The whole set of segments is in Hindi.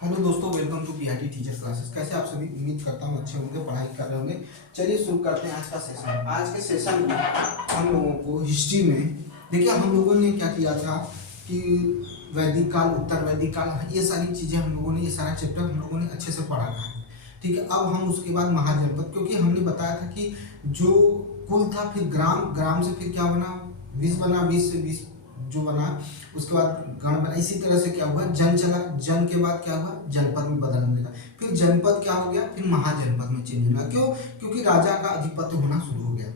हेलो दोस्तों, welcome to PIT teacher classes. कैसे आप सभी? उम्मीद करता हूँ अच्छे होंगे, पढ़ाई कर रहे होंगे। चलिए शुरू करते हैं आज का सेशन। आज के सेशन में हम लोगों को हिस्ट्री में देखिए हम लोगों ने क्या किया था कि वैदिक काल, उत्तर वैदिक काल, ये सारी चीज़ें हम लोगों ने, ये सारा चैप्टर हम लोगों ने अच्छे से पढ़ा था। ठीक है, अब हम उसके बाद महाजनपद, क्योंकि हमने बताया था कि जो कुल था, फिर ग्राम, ग्राम से फिर क्या बना, विश्व बना, विश्व से विश्व जो बना, उसके बाद गण बना। इसी तरह से क्या हुआ, जन चला, जन के बाद क्या हुआ, जनपद में बदलने लगा। फिर जनपद क्या हो गया, फिर महाजनपद में चेंज हुआ। क्यों? क्योंकि राजा का आधिपत्य होना शुरू हो गया,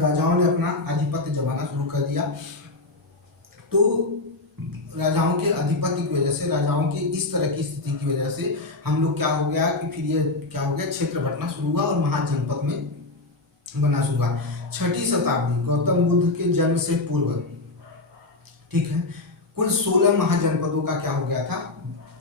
राजाओं ने अपना आधिपत्य जमाना शुरू कर दिया। तो राजाओं के आधिपत्य की वजह से, राजाओं की इस तरह की स्थिति की वजह से हम लोग क्या हो गया कि फिर ये क्या हो गया, क्षेत्र बंटना शुरू हुआ और महाजनपद में बना शुरू हुआ। 6ठी शताब्दी, गौतम बुद्ध के जन्म से पूर्व, ठीक है, कुल 16 महाजनपदों का क्या हो गया था,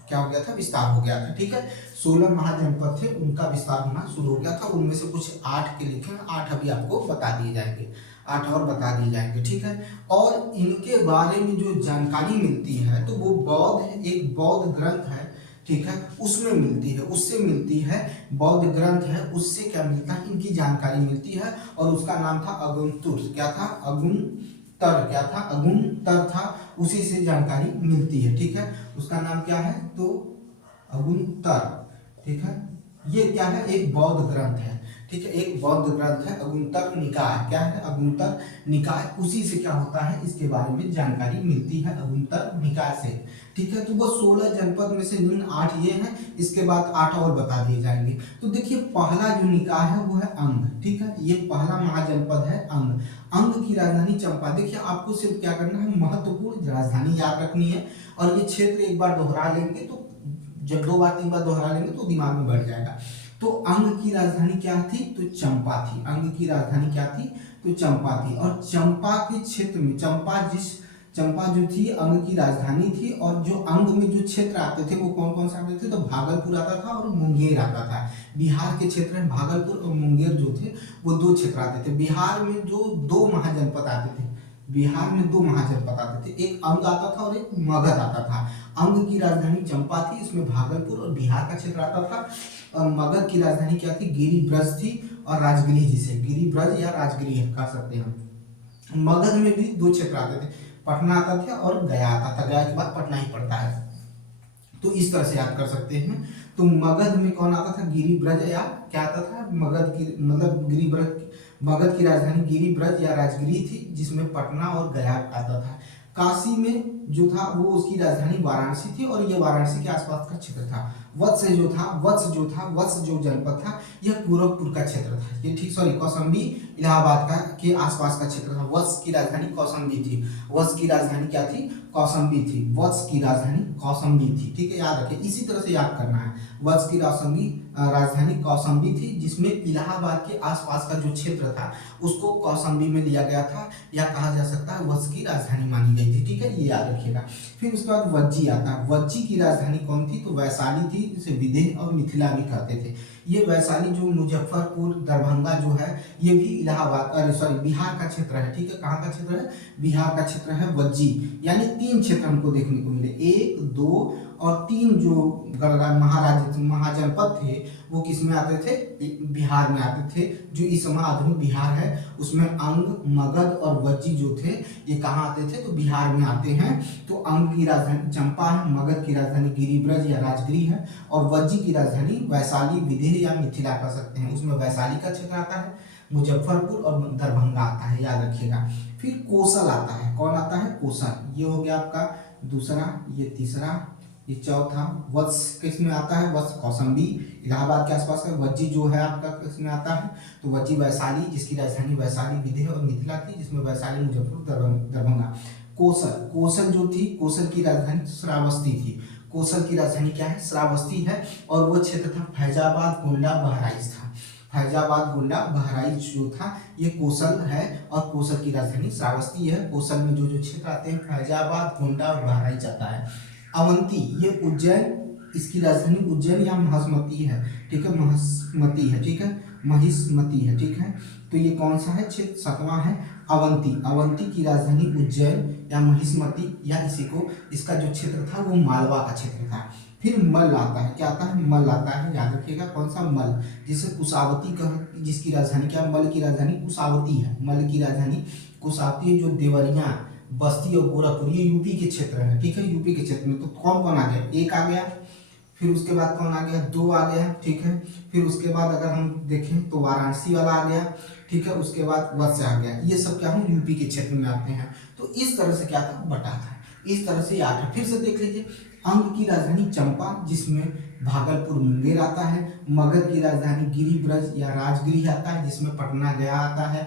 क्या हो गया था, विस्तार हो गया था। ठीक है, 16 महाजनपद थे, उनका विस्तार होना शुरू हो गया था। उनमें से कुछ 8 के लिखे हैं, 8 अभी आपको बता दिए जाएंगे, 8 और बता दिए जाएंगे। ठीक है, और इनके बारे में जो जानकारी मिलती है तो वो बौद्ध, एक बौद्ध ग्रंथ है, ठीक है, उसमें मिलती है, उससे मिलती है। बौद्ध ग्रंथ है, उससे क्या मिलता है, इनकी जानकारी मिलती है। और उसका नाम था अगुंतुर, क्या था, अगुंतर, क्या था, अगुंतर था, उसी से जानकारी मिलती है। ठीक है, उसका नाम क्या है, तो अगुंतर। ठीक है, ये क्या है, एक बौद्ध ग्रंथ है। ठीक है, एक बौद्ध ग्रंथ है, अगुंतर निकाय, क्या है, अगुंतर निकाय, उसी से क्या होता है, इसके बारे में जानकारी मिलती है अगुंतर निकाय से। ठीक है, तो वो 16 जनपद में से निम्न 8 ये हैं, इसके बाद 8 और बता दिए जाएंगे। तो देखिए पहला जो निकाय है वो है अंग। ठीक है, ये पहला महाजनपद है अंग। अंग की राजधानी चंपा। देखिए आपको सिर्फ क्या करना है, महत्वपूर्ण राजधानी याद रखनी है, और ये क्षेत्र एक बार दोहरा लेंगे तो, जब 2 बार 3 बार दोहरा लेंगे तो दिमाग में बैठ जाएगा। तो अंग की राजधानी क्या थी, तो चंपा थी। अंग की राजधानी क्या थी, तो चंपा थी। और चंपा के क्षेत्र में, चंपा जो थी अंग की राजधानी थी, और जो अंग में जो क्षेत्र आते थे वो कौन कौन से आते थे, तो भागलपुर आता था और मुंगेर आता था। बिहार के क्षेत्र में भागलपुर और मुंगेर जो थे वो 2 क्षेत्र आते थे। बिहार में जो 2 महाजनपद आते थे, बिहार में 2 महाजनपद आते थे, एक अंग आता था और एक मगध आता था। अंग की राजधानी चंपा थी, इसमें भागलपुर और बिहार का क्षेत्र आता था। और मगध की राजधानी क्या थी, गिरिब्रज थी और राजगिरी, जिसे गिरिब्रज या राजगिरी कह सकते हैं। मगध में भी 2 क्षेत्र आते थे, पटना आता था और गया आता था, गया के बाद पटना ही पड़ता है, तो इस तरह से याद कर सकते हैं। तो मगध में कौन आता था, गिरिब्रज, या क्या आता था, मगध की, मतलब गिरिब्रज, मगध की राजधानी गिरिब्रज या राजगिरी थी, जिसमें पटना और गया आता था। काशी में जो था वो उसकी राजधानी वाराणसी थी, और ये वाराणसी के आसपास का क्षेत्र था। वत्स जो जनपद था, यह गोरखपुर का क्षेत्र था। ये ठीक, सॉरी, कौशाम्बी, इलाहाबाद का के आसपास का क्षेत्र था। वत्स की राजधानी कौशाम्बी थी। वत्स की राजधानी क्या थी, कौशाम्बी थी। वत्स की राजधानी कौशाम्बी थी। ठीक है, याद रखिए, इसी तरह से याद करना है। वत्स की राजधानी कौशाम्बी थी, जिसमें इलाहाबाद के आसपास का जो क्षेत्र था उसको कौशाम्बी में लिया गया था, या कहा जा सकता है वत्स की राजधानी मानी गई थी। ठीक है, ये याद रखिएगा। फिर उसके बाद वज्जी आता है। वज्जी की राजधानी कौन थी, तो वैशाली थी, इसे विदेह और मिथिला भी कहते थे। ये वैशाली जो मुजफ्फरपुर, दरभंगा जो है, ये भी इलाहाबाद, अरे सॉरी, बिहार का क्षेत्र है। ठीक है, कहाँ का क्षेत्र है, बिहार का क्षेत्र है वज्जी। यानी 3 क्षेत्र हमको देखने को मिले, 1, 2 और 3 जो महाजनपद थे वो किस में आते थे, बिहार में आते थे। जो इस समय आधुनिक बिहार है उसमें अंग, मगध और वज्जी जो थे ये कहाँ आते थे, तो बिहार में आते हैं। तो अंग की राजधानी चंपा है, मगध की राजधानी गिरिब्रज या राजगिरी है, और वज्जी की राजधानी वैशाली, विदेह या मिथिला कह सकते हैं। उसमें वैशाली का क्षेत्र आता है, मुजफ्फरपुर और दरभंगा आता है, याद रखिएगा। फिर कोसल आता है। कौन आता है, कोसल। ये हो गया आपका दूसरा, ये तीसरा, ये चौथा। वत्स किस में आता है, वत्स कौशाम्बी, इलाहाबाद के आसपास का। वज्जी जो है आपका किस में आता है, तो वज्जी वैशाली, जिसकी राजधानी वैशाली, विदेह और मिथिला थी, जिसमें वैशाली, मुजफ्फरपुर, दरभंगा। कोसल जो थी, कोसल की राजधानी श्रावस्ती थी। कोसल की राजधानी क्या है, श्रावस्ती है, और वो क्षेत्र था फैजाबाद, गोंडा, बहराइच था। फैजाबाद, गोंडा, बहराइच जो था ये कोसल है, और कोसल की राजधानी श्रावस्ती है। कोसल में जो जो क्षेत्र आते हैं, फैजाबाद, गोंडा और बहराइच आता है। अवंती, ये उज्जैन, इसकी राजधानी उज्जैन या महिष्मती है। ठीक है, महिष्मती है। ठीक है, महिष्मती है। ठीक है, तो ये कौन सा है क्षेत्र, 7वां है अवंती। अवंती की राजधानी उज्जैन या महिष्मती, या इसी को, इसका जो क्षेत्र था वो मालवा का क्षेत्र था। फिर मल आता है, क्या आता है, मल आता है, याद रखिएगा कौन सा, मल, जिसे कुशावती कह, जिसकी राजधानी क्या, मल की राजधानी कुशावती है, मल की राजधानी कुशावती है, जो देवरिया, बस्ती और गोरखपुर ये यूपी के क्षेत्र है, ठीक है, यूपी के क्षेत्र में। तो कौन कौन आ गया, एक आ गया, फिर उसके बाद कौन आ गया, दो आ गया, ठीक है, फिर उसके बाद अगर हम देखें तो वाराणसी वाला आ गया, ठीक है, उसके बाद वत्स आ गया, ये सब क्या हो, यूपी के क्षेत्र में आते हैं। तो इस तरह से क्या था, बटा था, इस तरह से याद है। फिर से देख लीजिए, अंग की राजधानी चंपा, जिसमें भागलपुर मुंगेर आता है, मगध की राजधानी गिरिब्रज या राजगिरी आता है, जिसमें पटना गया आता है,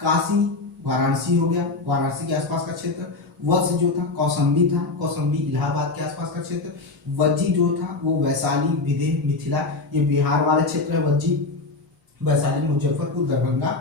काशी वाराणसी हो गया, वाराणसी के आसपास का क्षेत्र, वत्स जो था कौसंबी था, कौसंबी इलाहाबाद के आसपास का क्षेत्र, वज्जी जो था वो वैशाली विदेह मिथिला ये बिहार वाला क्षेत्र है, वज्जी वैशाली मुजफ्फरपुर दरभंगा,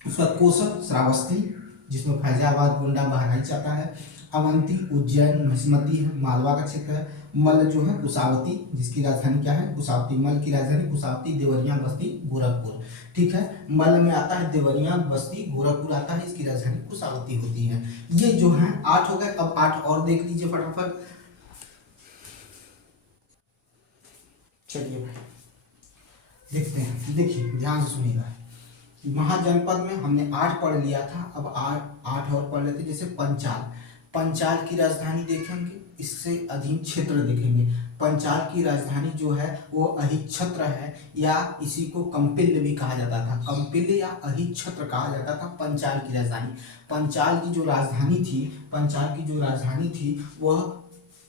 उसका कोसम श्रावस्ती जिसमें फैजाबाद गोंडा बहराइच आता है, अवंती उज्जैन महिष्मती है, मालवा का क्षेत्र है, मल जो है कुशावती जिसकी राजधानी क्या है, कुशावती, मल की राजधानी कुशावती, देवरिया बस्ती गोरखपुर, ठीक है, मल में आता है देवरिया बस्ती गोरखपुर आता है, इसकी राजधानी कुशावती होती है। ये जो है 8 हो गए। अब 8 और देख लीजिए फटाफट, चलिए भाई देखते हैं, देखिए ध्यान से सुनिएगा। महाजनपद में हमने 8 पढ़ लिया था, अब 8 और पढ़ लेते, जैसे पंचाल, पंचाल की राजधानी देखेंगे, इससे अधीन क्षेत्र देखेंगे। पंचाल की राजधानी जो है वो अहिच्छत्र है, या इसी को कंपिल्य भी कहा जाता था, कंपिल्य या अहिच्छत्र कहा जाता था पंचाल की राजधानी। पंचाल की जो राजधानी थी, पंचाल की जो राजधानी थी वह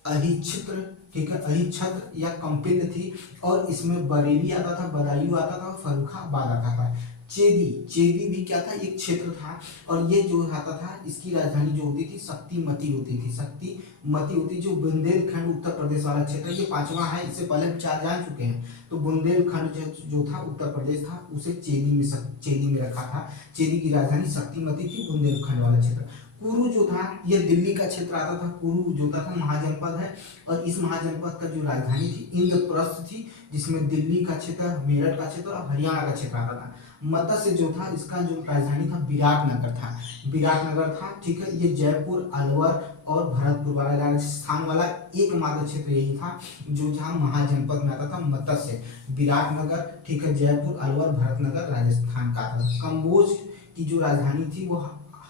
अहिच्छत्र, ठीक है, अहिच्छत्र या कंपिल्य थी, और इसमें बरेली आता था, बदायूं आता था, फर्रुखाबाद आता था। चेदी, चेदी भी क्या था, एक क्षेत्र था, और ये जो आता था इसकी राजधानी जो होती थी शक्तिमती होती थी, शक्तिमती होती, जो बुंदेलखंड उत्तर प्रदेश वाला क्षेत्र, ये 5वां है, इससे पहले हम 4 जान चुके हैं। तो बुंदेलखंड जो था उत्तर प्रदेश था, उसे चेदी में रखा था, चेदी की राजधानी शक्तिमती थी, बुंदेलखंड वाला क्षेत्र। कुरु जो था ये दिल्ली का क्षेत्र आता था, कुरु जो था महाजनपद है, और इस महाजनपद का जो राजधानी थी इंद्रप्रस्थ थी, जिसमें दिल्ली का क्षेत्र, मेरठ का क्षेत्र और हरियाणा का क्षेत्र आता था। मत्स्य जो था इसका जो राजधानी था विराटनगर था, विराटनगर था, ठीक है, ये जयपुर, अलवर और भरतपुर वाला राजस्थान वाला एकमात्र क्षेत्र यही था जो जहाँ महाजनपद में आता था, मत्स्य, विराटनगर, ठीक है, जयपुर, अलवर, भरतनगर राजस्थान का था। कंबोज की जो राजधानी थी वो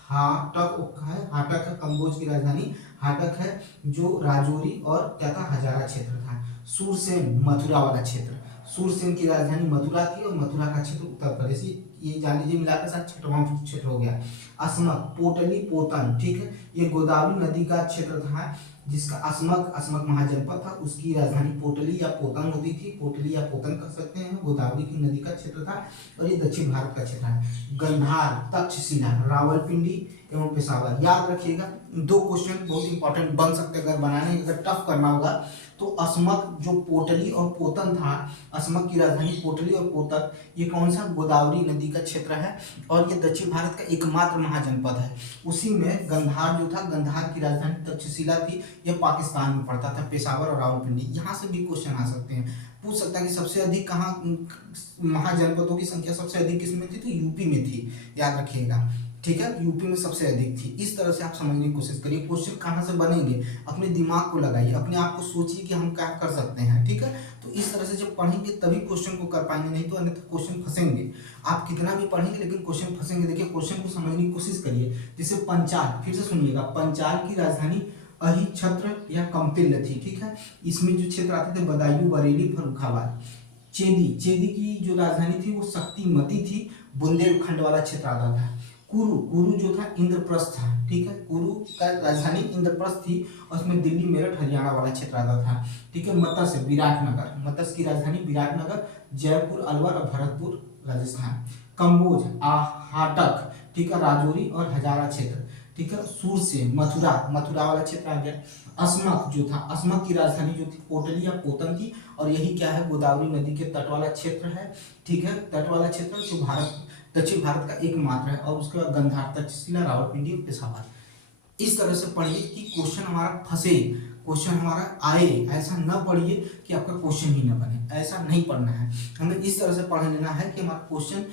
हाटक है, हाटक है, कंबोज की राजधानी हाटक है, जो राजौरी और क्या था, हजारा क्षेत्र था। सूरसेन मथुरा वाला क्षेत्र, सूरसेन की राजधानी मथुरा थी, और मथुरा का क्षेत्र उत्तर प्रदेश, ये जान लीजिए मिलाकर साथ 6वां क्षेत्र हो गया। अस्मक, पोटली, पोतन, ठीक है, ये गोदावरी नदी का क्षेत्र था, जिसका अस्मक महाजनपद था, उसकी राजधानी पोटली या पोतन होती थी, पोटली या पोतन कह सकते हैं, गोदावरी की नदी का क्षेत्र था, और ये दक्षिण भारत का क्षेत्र है। गंधार, तक्षशिला, रावलपिंडी एवं पेशावर, याद रखिएगा 2 क्वेश्चन बहुत इंपॉर्टेंट बन सकते हैं, अगर बनाने अगर टफ करना होगा तो अस्मक जो पोटली और पोतन था, अस्मक की राजधानी पोटली और पोतन, ये कौन सा, गोदावरी नदी का क्षेत्र है, और ये दक्षिण भारत का एकमात्र महाजनपद है। उसी में गंधार जो था, गंधार की राजधानी तक्षशिला थी, ये पाकिस्तान में पड़ता था, पेशावर और रावलपिंडी। यहाँ से भी क्वेश्चन आ सकते हैं, पूछ सकता है कि सबसे अधिक कहाँ महाजनपदों की संख्या सबसे अधिक किसमें थी, तो यूपी में थी, याद रखिएगा, ठीक है, यूपी में सबसे अधिक थी। इस तरह से आप समझने की कोशिश करिए, क्वेश्चन कहाँ से बनेंगे, अपने दिमाग को लगाइए, अपने आप को सोचिए कि हम क्या कर सकते हैं, ठीक है। तो इस तरह से जब पढ़ेंगे तभी क्वेश्चन को कर पाएंगे, नहीं तो अन्यथा क्वेश्चन फंसेंगे। आप कितना भी पढ़ेंगे लेकिन क्वेश्चन फंसेंगे। देखिए क्वेश्चन को समझने की कोशिश करिए, जैसे पंचाल, फिर से सुनिएगा, पंचाल की राजधानी अहिच्छत्र या कंपिल्य थी, ठीक है, इसमें जो क्षेत्र आते थे बदायूं, बरेली, फर्रुखाबाद। चेदी, चेदी की जो राजधानी थी वो शक्तिमती थी, बुंदेलखंड वाला क्षेत्र आता था। कुरु, कुरु जो था इंद्रप्रस्थ था, ठीक है, कुरु का राजधानी इंद्रप्रस्थ थी, और उसमें दिल्ली, मेरठ, हरियाणा वाला क्षेत्र आता था, ठीक है। मत्स्य, विराटनगर, मत्स्य की राजधानी विराटनगर, जयपुर, अलवर और भरतपुर राजस्थान। कंबोज, हाटक, ठीक है, राजौरी और हजारा क्षेत्र, ठीक है। सूरसेन, मथुरा, मथुरा वाला क्षेत्र आ गया। अस्मक जो था, अस्मक की राजधानी जो थी पोटली या पोतन थी, और यही क्या है, गोदावरी नदी के तट वाला क्षेत्र है, ठीक है, तट वाला क्षेत्र जो भारत, दक्षिण भारत का एकमात्र है। और उसके बाद गंधार, तक्षशिला, रावलपिंडी और पेशावर। इस तरह से पढ़िए कि क्वेश्चन हमारा फंसे, क्वेश्चन हमारा आए, ऐसा न पढ़िए कि आपका क्वेश्चन ही न बने, ऐसा नहीं पढ़ना है। हमें इस तरह से पढ़ लेना है कि हमारा क्वेश्चन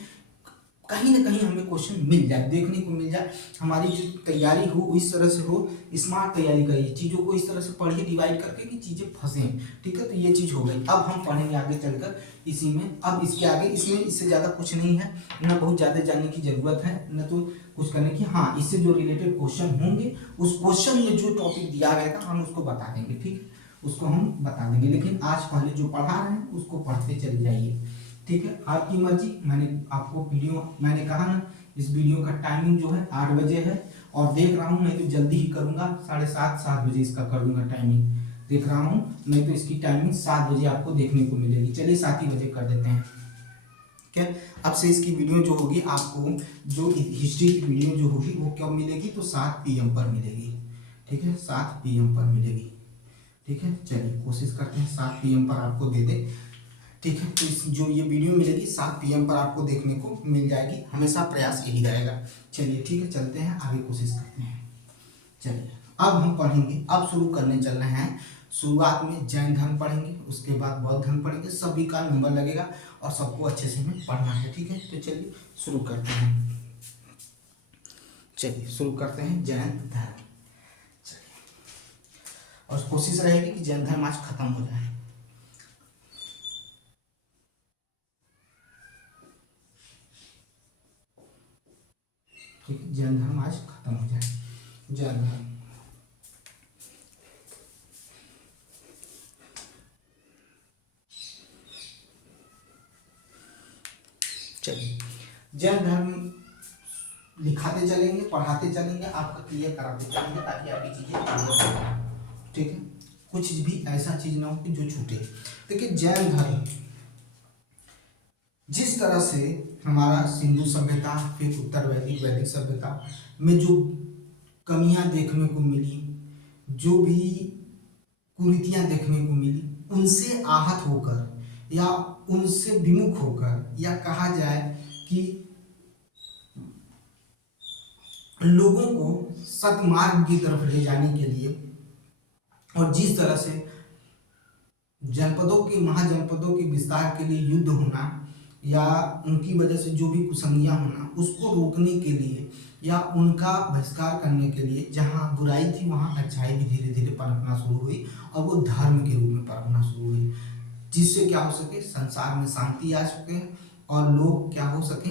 कहीं ना कहीं हमें क्वेश्चन मिल जाए, देखने को मिल जाए। हमारी जो तैयारी हो इस तरह से हो, स्मार्ट तैयारी करिए, चीज़ों को इस तरह से पढ़िए डिवाइड करके कि चीज़ें फंसें, ठीक है। तो ये चीज़ हो गई। अब हम पढ़ेंगे आगे चलकर इसी में। अब इसके आगे इसमें इससे ज़्यादा कुछ नहीं है, ना बहुत ज़्यादा जानने की ज़रूरत है, न तो कुछ करने की। हाँ, इससे जो रिलेटेड क्वेश्चन होंगे, उस क्वेश्चन में जो टॉपिक दिया गया था हम उसको बता देंगे, ठीक है, उसको हम बता देंगे। लेकिन आज पहले जो पढ़ा रहे हैं उसको पढ़ते चले जाइए, ठीक है। आपकी मर्जी। मैंने आपको वीडियो, मैंने कहा ना इस वीडियो का टाइमिंग जो है 8 बजे है, और देख रहा हूँ नहीं तो जल्दी ही करूँगा, 7:30 बजे इसका कर दूंगा टाइमिंग, देख रहा हूँ, नहीं तो इसकी टाइमिंग 7 बजे आपको देखने को मिलेगी। चलिए 7 ही बजे कर देते हैं, क्या। अब से इसकी वीडियो जो होगी आपको, जो हिस्ट्री की वीडियो जो होगी वो कब मिलेगी, तो 7 PM पर मिलेगी, ठीक है, 7 PM पर मिलेगी, ठीक है। चलिए कोशिश करते हैं 7 PM पर आपको दे दे, ठीक है। तो इस जो ये वीडियो मिलेगी 7 PM पर आपको देखने को मिल जाएगी, हमेशा प्रयास यही रहेगा। चलिए ठीक है, चलते हैं आगे, कोशिश करते हैं। चलिए अब हम पढ़ेंगे, अब शुरू करने चल रहे हैं। शुरुआत में जैन धर्म पढ़ेंगे, उसके बाद बौद्ध धर्म पढ़ेंगे, सभी का नंबर लगेगा और सबको अच्छे से हमें पढ़ना है, ठीक है। तो चलिए शुरू करते हैं, चलिए शुरू करते हैं जैन धर्म। और कोशिश रहेगी कि जैन धर्म आज खत्म हो जाए। ठीक है, जैन धर्म आज खत्म हो जाए। जैन धर्म, चलिए जैन धर्म लिखाते चलेंगे, पढ़ाते चलेंगे, आपका क्लियर कराते चलेंगे, ताकि आपकी चीजें क्लियर हो जाए, ठीक है। कुछ भी ऐसा चीज ना हो कि जो छूटे। देखिए जैन धर्म जिस तरह से हमारा सिंधु सभ्यता, फिर उत्तर वैदिक, वैदिक सभ्यता में जो कमियां देखने को मिली, जो भी कुरीतियां देखने को मिली, उनसे आहत होकर या उनसे विमुख होकर, या कहा जाए कि लोगों को सतमार्ग की तरफ ले जाने के लिए, और जिस तरह से जनपदों के, महाजनपदों के विस्तार के लिए युद्ध होना, या उनकी वजह से जो भी कुसंगियां होना, उसको रोकने के लिए या उनका बहिष्कार करने के लिए, जहां बुराई थी वहां अच्छाई भी धीरे धीरे पनपना शुरू हुई, और वो धर्म के रूप में पनपना शुरू हुई, जिससे क्या हो सके, संसार में शांति आ सके और लोग क्या हो सके,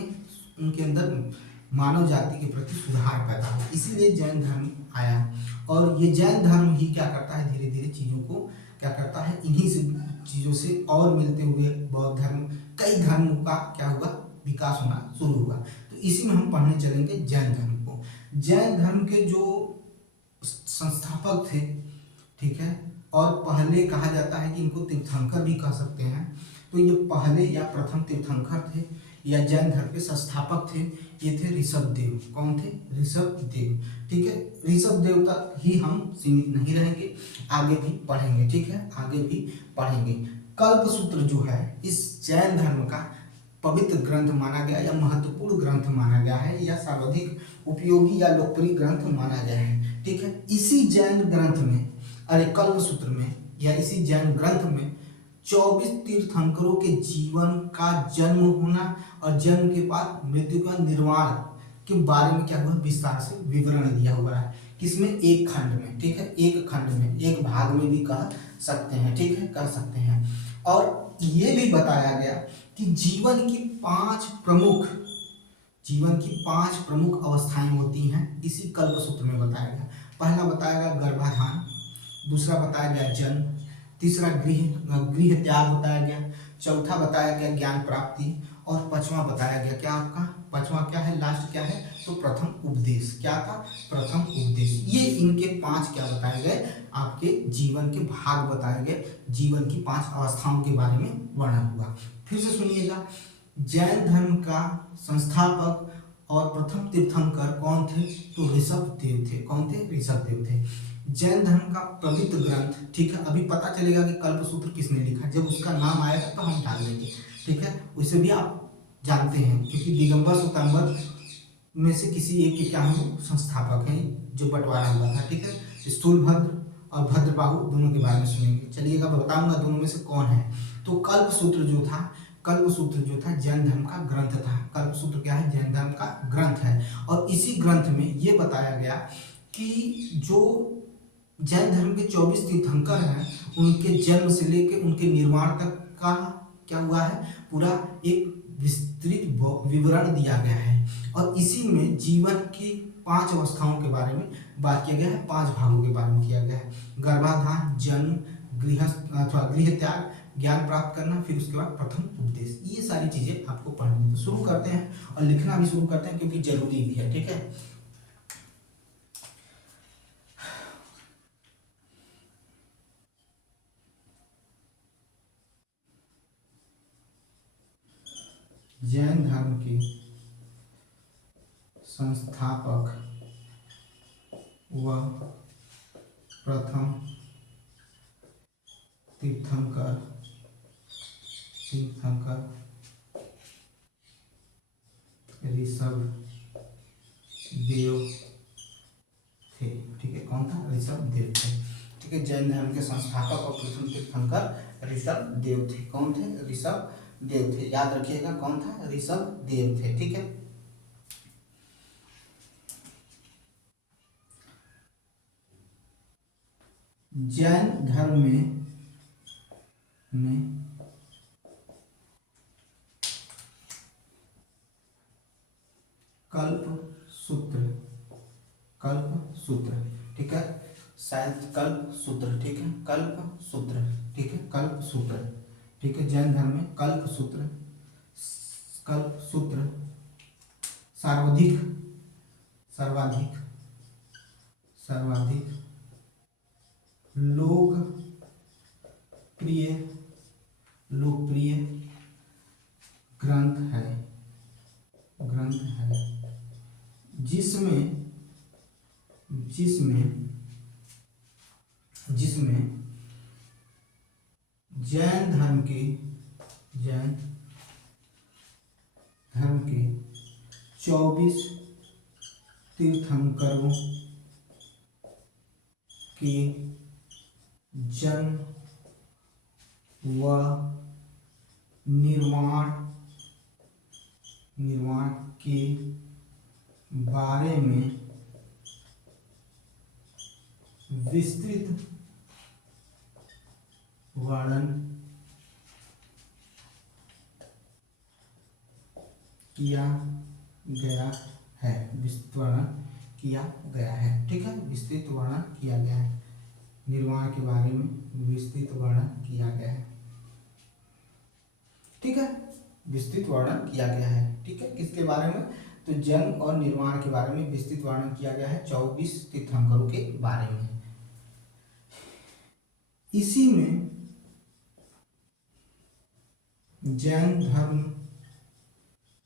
उनके अंदर मानव जाति के प्रति सुधार पैदा हो। इसीलिए जैन धर्म आया, और ये जैन धर्म ही क्या करता है, धीरे धीरे चीज़ों को क्या करता है, इन्हीं से चीज़ों से और मिलते हुए बौद्ध धर्म, कई धर्मों का क्या हुआ, विकास होना शुरू हुआ। तो इसी में हम पढ़ने चलेंगे जैन धर्म को। जैन धर्म के जो संस्थापक थे, ठीक है, और पहले कहा जाता है कि इनको तीर्थंकर भी कह सकते हैं, तो ये पहले या प्रथम तीर्थंकर थे, या जैन धर्म के संस्थापक थे, ये थे ऋषभदेव। कौन थे, ऋषभदेव, ठीक है। ऋषभदेव तक ही हम सीमित नहीं रहेंगे, आगे भी पढ़ेंगे, ठीक है, आगे भी पढ़ेंगे। कल्पसूत्र जो है इस जैन धर्म का पवित्र ग्रंथ माना गया, या महत्वपूर्ण ग्रंथ माना गया है, या सर्वाधिक उपयोगी या लोकप्रिय ग्रंथ माना गया है, ठीक है। इसी जैन ग्रंथ में, अरे कल्पसूत्र में, या इसी जैन ग्रंथ में 24 तीर्थंकरों के जीवन का जन्म होना और जन्म के बाद मृत्यु का निर्वाण के बारे में क्या हुआ, विस्तार से विवरण दिया हुआ है। किसमें, एक खंड में, ठीक है, एक खंड में, एक भाग में भी कह सकते हैं, ठीक है, कह सकते हैं। और ये भी बताया गया कि जीवन की 5 प्रमुख अवस्थाएं होती हैं, इसी कल्पसूत्र में बताया गया। पहला बताया गया गर्भाधान, दूसरा बताया गया जन्म, तीसरा गृह त्याग बताया गया, चौथा बताया गया ज्ञान प्राप्ति, और पांचवा बताया गया क्या, आपका पांचवा क्या है, लास्ट क्या है, तो प्रथम उपदेश। क्या था, प्रथम उपदेश। ये इनके 5 क्या बताए गए, आपके जीवन के भाग बताए गए, जीवन की 5 अवस्थाओं के बारे में वर्णन हुआ। फिर से सुनिएगा, जैन धर्म का संस्थापक और प्रथम तीर्थंकर कौन थे, तो ऋषभदेव थे। कौन थे, ऋषभदेव थे। जैन धर्म का पवित्र ग्रंथ, ठीक है, अभी पता चलेगा कि कल्पसूत्र किसने लिखा, जब उसका नाम आएगा तो हम डाल देंगे, ठीक है। उसे भी आप जानते हैं, क्योंकि दिगंबर स्वयंवर में से किसी एक के क्या हम संस्थापक हैं, जो बंटवारा हुआ था, ठीक है। स्थूलभद्र और भद्रबाहु दोनों के बारे में सुनेंगे। चलिएगा बताऊंगा दोनों में से कौन है। तो कल्पसूत्र जो था कल्पसूत्र जो था जैन धर्म का ग्रंथ था। कल्पसूत्र क्या है? जैन धर्म का ग्रंथ है। और इसी ग्रंथ में ये बताया गया कि जो जैन धर्म के 24 तीर्थंकर हैं, उनके जन्म से लेकर उनके निर्माण तक का क्या हुआ है, पूरा एक विस्तृत विवरण दिया गया है। और इसी में जीवन की 5 अवस्थाओं के बारे में बात किया गया है, 5 भागों के बारे में किया गया है। गर्भाधान, जन्म, गृहस्थ अथवा गृह त्याग, ज्ञान प्राप्त करना, फिर उसके बाद प्रथम उपदेश। ये सारी चीजें आपको पढ़नी है। तो शुरू करते हैं और लिखना भी शुरू करते हैं क्योंकि जरूरी भी है। ठीक है, जैन धर्म के संस्थापक व प्रथम तीर्थंकर ऋषभ देव थे। ठीक है, कौन था? ऋषभ देव थे। ठीक है, जैन धर्म के संस्थापक और प्रथम तीर्थंकर ऋषभ देव थे। कौन थे? ऋषभ देव थे। याद रखिएगा, कौन था? ऋषभ देव थे। ठीक है, जैन धर्म में कल्प सूत्र, ठीक है, शायद कल्प सूत्र, ठीक है, कल्प सूत्र, ठीक है, कल्प सूत्र, ठीक है, जैन धर्म में कल्प सूत्र सर्वाधिक लोकप्रिय ग्रंथ है, जिसमें जैन धर्म के 24 तीर्थंकरों के जन्म व निर्माण के बारे में विस्तृत वर्णन किया गया है। ठीक है, विस्तृत वर्णन किया गया है, निर्माण के बारे में विस्तृत वर्णन किया गया है। ठीक है, विस्तृत वर्णन किया गया है। ठीक है, किसके बारे में? तो जन्म और निर्माण के बारे में विस्तृत वर्णन किया गया है 24 तीर्थंकरों के बारे में। इसी में जैन धर्म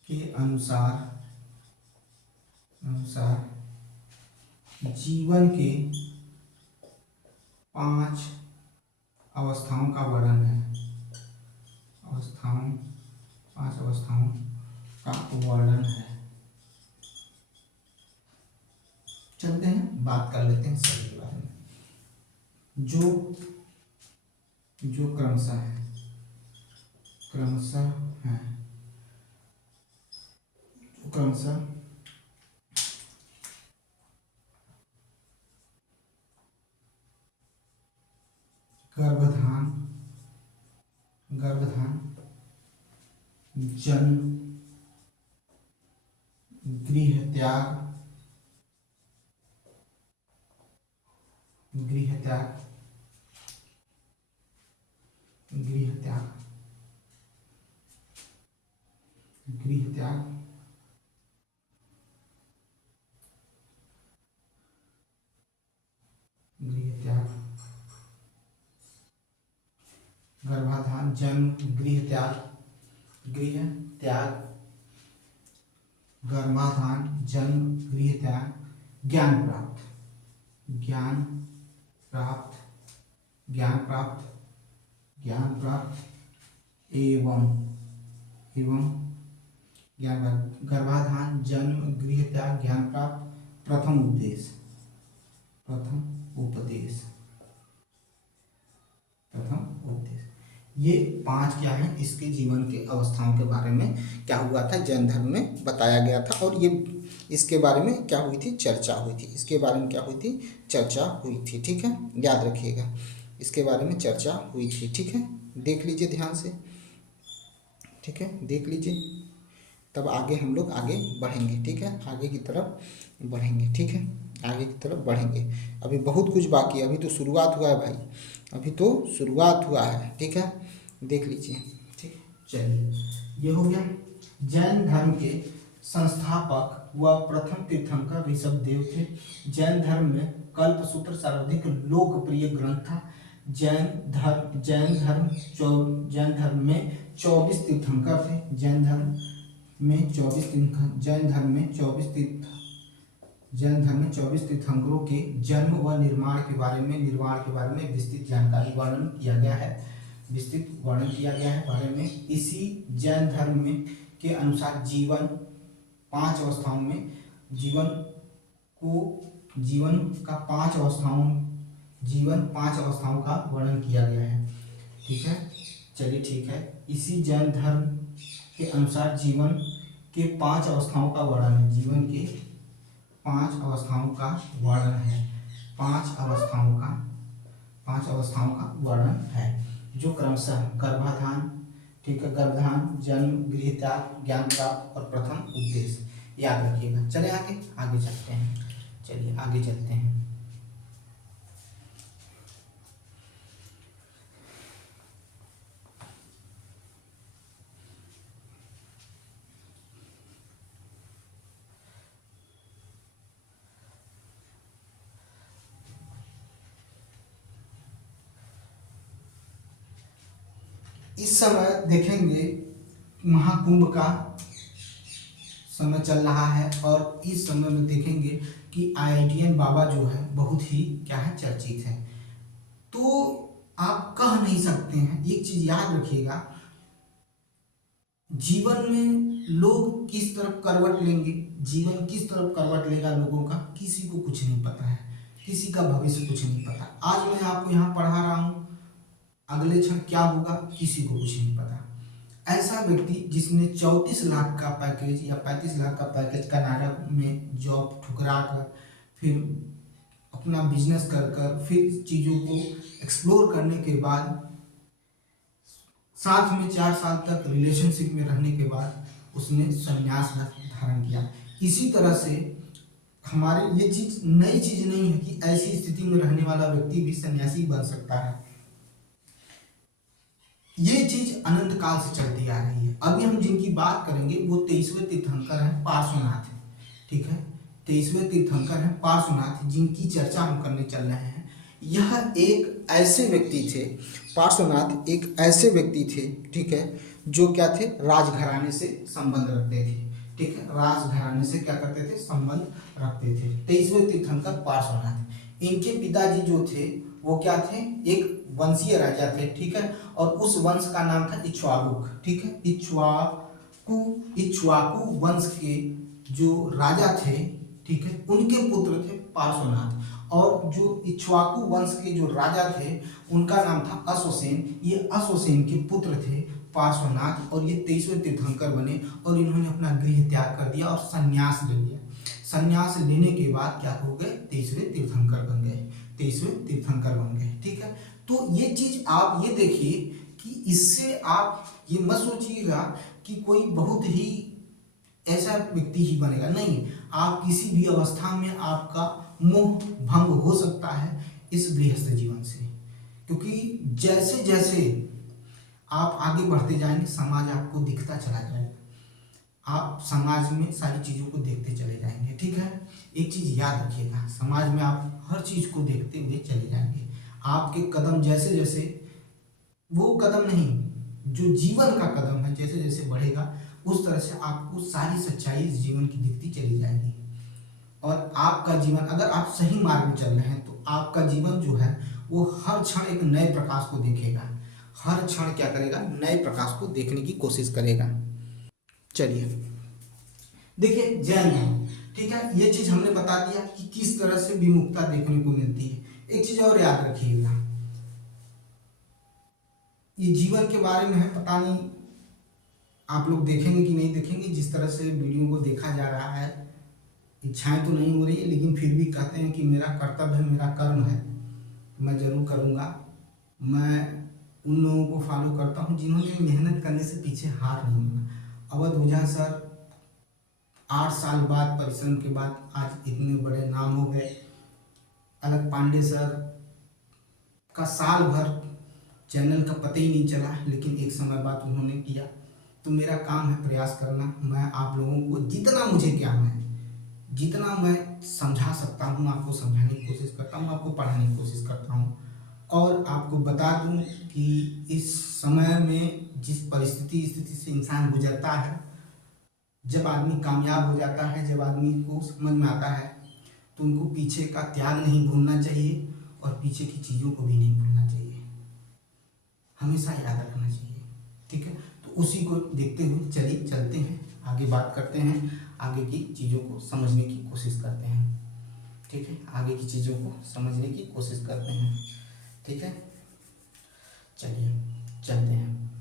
के अनुसार जीवन के 5 अवस्थाओं का वर्णन है। 5 अवस्थाओं का वर्णन है। चलते हैं, बात कर लेते हैं सभी के बारे में। जो क्रमशः है गर्भधान, जन्म, गृह त्याग, गर्भाधान, जन्म, गृह त्याग, गर्भाधान, जन्म, गृह त्याग, ज्ञान प्राप्त एवं ज्ञान, गर्भाधान, जन्म, गृह त्याग, ज्ञान प्राप्त, प्रथम उपदेश। ये 5 क्या है, इसके जीवन के अवस्थाओं के बारे में क्या हुआ था, जैन धर्म में बताया गया था। और ये इसके बारे में क्या हुई थी, चर्चा हुई थी। इसके बारे में क्या हुई थी, चर्चा हुई थी। ठीक है, याद रखिएगा, इसके बारे में चर्चा हुई थी। ठीक है, देख लीजिए ध्यान से। ठीक है, देख लीजिए, तब आगे हम लोग आगे बढ़ेंगे। ठीक है, आगे की तरफ बढ़ेंगे। ठीक है, आगे की तरफ बढ़ेंगे। अभी बहुत कुछ बाकी है, अभी तो शुरुआत हुआ है भाई, अभी तो शुरुआत हुआ है। ठीक है, देख लीजिए। ठीक है, चलिए, ये हो गया। जैन धर्म के संस्थापक व प्रथम तीर्थंकर ऋषभदेव थे। जैन धर्म में कल्पसूत्र सर्वाधिक लोकप्रिय ग्रंथ था। जैन धर्म में 24 तीर्थंकर थे। जैन धर्म में 24 तीर्थंकर, जैन धर्म में 24 तीर्थंकरों के जन्म व निर्माण के बारे में विस्तृत जानकारी वर्णन किया गया है, बारे में। इसी जैन धर्म में के अनुसार जीवन 5 अवस्थाओं में, जीवन का 5 अवस्थाओं का वर्णन किया गया है। ठीक है, चलिए ठीक है। इसी जैन धर्म के अनुसार जीवन के 5 अवस्थाओं का वर्णन है। जीवन के 5 अवस्थाओं का वर्णन है। 5 अवस्थाओं का वर्णन है, जो क्रमशः गर्भाधान, ठीक है, गर्भधान, जन्म, गृह त्याग, ज्ञान प्राप्त और प्रथम उपदेश। याद रखिएगा। चले आगे चलते हैं। चलिए आगे चलते हैं। इस समय देखेंगे महाकुंभ का समय चल रहा है, और इस समय में देखेंगे कि IITian बाबा जो है बहुत ही क्या है, चर्चित है। तो आप कह नहीं सकते हैं, एक चीज याद रखिएगा, जीवन में लोग किस तरफ करवट लेंगे, जीवन किस तरफ करवट लेगा लोगों का, किसी को कुछ नहीं पता है, किसी का भविष्य कुछ नहीं पता। आज मैं आपको यहाँ पढ़ा रहा हूँ, अगले क्षण क्या होगा किसी को कुछ नहीं पता। ऐसा व्यक्ति जिसने 34 लाख का पैकेज या 35 लाख का पैकेज कर्नाटक में जॉब ठुकरा कर, फिर अपना बिजनेस कर फिर चीज़ों को एक्सप्लोर करने के बाद, साथ में 4 साल तक रिलेशनशिप में रहने के बाद उसने संन्यास धारण किया। इसी तरह से हमारे ये चीज़ नई चीज़ नहीं है कि ऐसी स्थिति में रहने वाला व्यक्ति भी सन्यासी बन सकता है। ये चीज अनंत काल से चलती आ रही है। अभी हम जिनकी बात करेंगे वो 23वें तीर्थंकर हैं, पार्श्वनाथ। ठीक है, 23वें तीर्थंकर हैं पार्श्वनाथ, जिनकी चर्चा हम करने चल रहे हैं। यह एक ऐसे व्यक्ति थे, पार्श्वनाथ एक ऐसे व्यक्ति थे, ठीक है, जो क्या थे, राजघराने से संबंध रखते थे। ठीक है, राजघराने से क्या करते थे, संबंध रखते थे। 23वें तीर्थंकर पार्श्वनाथ। इनके पिताजी जो थे वो क्या थे, एक वंशीय राजा थे। ठीक है, और उस वंश का नाम था इक्ष्वाकुक। ठीक है, इक्ष्वाकु वंश के जो राजा थे, ठीक है, उनके पुत्र थे पार्श्वनाथ। और जो इक्ष्वाकु वंश के जो राजा थे उनका नाम था अश्वसेन। ये अश्वसेन के पुत्र थे पार्श्वनाथ, और ये 23वें तीर्थंकर बने, और इन्होंने अपना गृह त्याग कर दिया और संन्यास ले लिया। संन्यास लेने के बाद क्या हो गए, 23वें तीर्थंकर बन गए, 23वें तीर्थंकर बन गए। ठीक है, तो ये चीज आप ये देखिए कि इससे आप ये मत सोचिएगा कि कोई बहुत ही ऐसा व्यक्ति ही बनेगा, नहीं। आप किसी भी अवस्था में आपका मोह भंग हो सकता है इस गृहस्थ जीवन से, क्योंकि जैसे जैसे आप आगे बढ़ते जाएंगे समाज आपको दिखता चला जाएगा, आप समाज में सारी चीज़ों को देखते चले जाएंगे। ठीक है, एक चीज़ याद रखिएगा, समाज में आप हर चीज़ को देखते हुए चले जाएंगे। आपके कदम जैसे जैसे, वो कदम नहीं, जो जीवन का कदम है जैसे जैसे बढ़ेगा, उस तरह से आपको सारी सच्चाई इस जीवन की दिखती चली जाएगी। और आपका जीवन, अगर आप सही मार्ग में चल रहे हैं तो आपका जीवन जो है वो हर क्षण एक नए प्रकाश को देखेगा, हर क्षण क्या करेगा, नए प्रकाश को देखने की कोशिश करेगा। चलिए देखिए, जैन धर्म, ठीक है, ये चीज हमने बता दिया कि किस तरह से विमुक्ता देखने को मिलती है। एक चीज और याद रखिएगा, ये जीवन के बारे में है, पता नहीं आप लोग देखेंगे कि नहीं देखेंगे। जिस तरह से वीडियो को देखा जा रहा है, इच्छाएं तो नहीं हो रही है, लेकिन फिर भी कहते हैं कि मेरा कर्तव्य है, मेरा कर्म है, मैं ज़रूर करूँगा। मैं उन लोगों को फॉलो करता हूँ जिन्होंने मेहनत करने से पीछे हार नहीं माना। अवध ओझा सर 8 साल बाद, परिश्रम के बाद आज इतने बड़े नाम हो गए। अलक पांडे सर का साल भर चैनल का पता ही नहीं चला, लेकिन एक समय बाद उन्होंने किया। तो मेरा काम है प्रयास करना। मैं आप लोगों को जितना मुझे ज्ञान है, जितना मैं समझा सकता हूँ, आपको समझाने की कोशिश करता हूँ, आपको पढ़ाने की कोशिश करता हूँ। और आपको बता दूँ कि इस समय में जिस स्थिति से इंसान गुजरता है, जब आदमी कामयाब हो जाता है, जब आदमी को समझ में आता है, तो उनको पीछे का त्याग नहीं भूलना चाहिए और पीछे की चीज़ों को भी नहीं भूलना चाहिए, हमेशा याद रखना चाहिए। ठीक है, तो उसी को देखते हुए चलिए चलते हैं, आगे बात करते हैं, आगे की चीज़ों को समझने की कोशिश करते हैं। ठीक है, आगे की चीज़ों को समझने की कोशिश करते हैं। ठीक है, चलिए चलते हैं।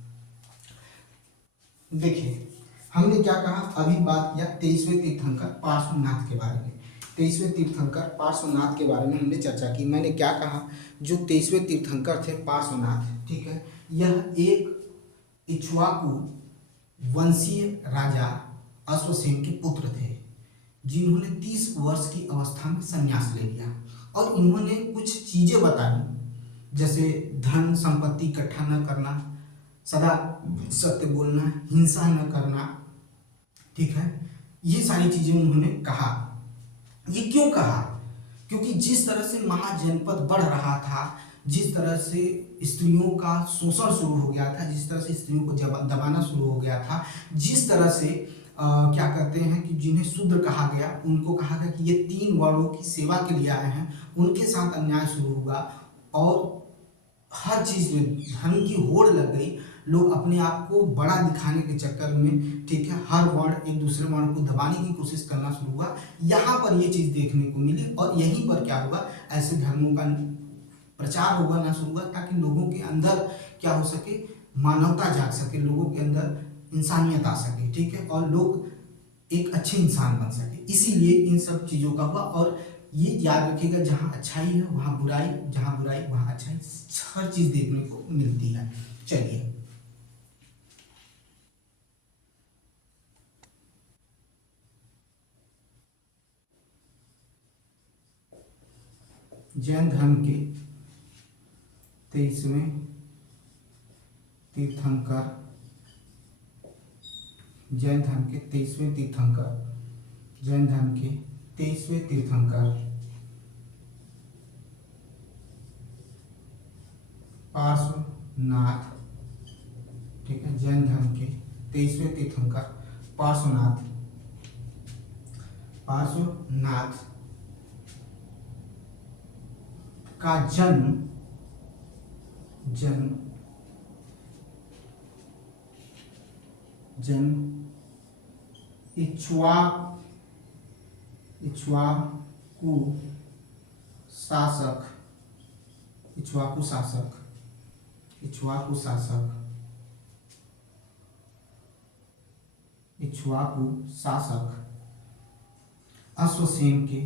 देखिए, हमने क्या कहा, अभी बात किया 23वें तीर्थंकर पार्श्वनाथ के बारे में। 23वें तीर्थंकर पार्श्वनाथ के बारे में हमने चर्चा की। मैंने क्या कहा, जो 23वें तीर्थंकर थे पार्श्वनाथ, ठीक है, यह एक इक्ष्वाकु वंशीय राजा अश्वसेन के पुत्र थे, जिन्होंने 30 वर्ष की अवस्था में संन्यास ले लिया। और इन्होंने कुछ चीज़ें बताई, जैसे धन संपत्ति इकट्ठा न करना, सदा सत्य बोलना, हिंसा न करना। ठीक है, ये सारी चीज़ें उन्होंने कहा। ये क्यों कहा? क्योंकि जिस तरह से महाजनपद बढ़ रहा था, जिस तरह से स्त्रियों का शोषण शुरू हो गया था, जिस तरह से स्त्रियों को दबाना शुरू हो गया था, जिस तरह से क्या कहते हैं कि जिन्हें शूद्र कहा गया, उनको कहा गया कि ये 3 वर्णों की सेवा के लिए आए हैं, उनके साथ अन्याय शुरू हुआ। और हर चीज़ में धन की होड़ लग गई। लोग अपने आप को बड़ा दिखाने के चक्कर में, ठीक है, हर वर्ण एक दूसरे वर्ण को दबाने की कोशिश करना शुरू हुआ। यहाँ पर ये चीज़ देखने को मिली और यहीं पर क्या हुआ, ऐसे धर्मों का प्रचार होना शुरू हुआ, ताकि लोगों के अंदर क्या हो सके, मानवता जाग सके, लोगों के अंदर इंसानियत आ सके। ठीक है, और लोग एक अच्छे इंसान बन सके। इसीलिए इन सब चीज़ों का हुआ। और ये याद रखिएगा, जहाँ अच्छाई है वहाँ बुराई, जहाँ बुराई वहाँ अच्छाई, हर चीज़ देखने को मिलती है। चलिए, जैन धर्म के 23वें तीर्थंकर, जैन धर्म के 23वें तीर्थंकर, जैन धर्म के 23वें तीर्थंकर पार्श्वनाथ। ठीक है, जैन धर्म के 23वें तीर्थंकर पार्श्वनाथ, पार्श्वनाथ का जन्म इक्ष्वाकु शासक, इक्ष्वाकु शासक, इक्ष्वाकु शासक, इक्ष्वाकु शासक अश्वसेन के,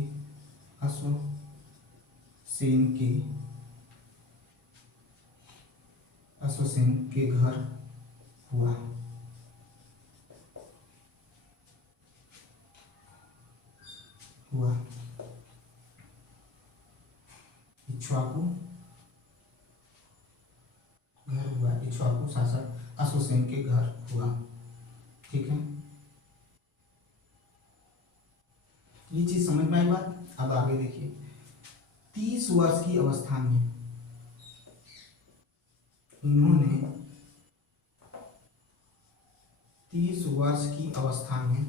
अश्वसेन के घर हुआ। इक्ष्वाकु घर हुआ, इक्ष्वाकु शासक अश्वसेन के घर हुआ। ठीक है, ये चीज समझ में आई बात। अब आगे देखिए, 30 वर्ष की अवस्था में इन्होंने 30 वर्ष की अवस्था में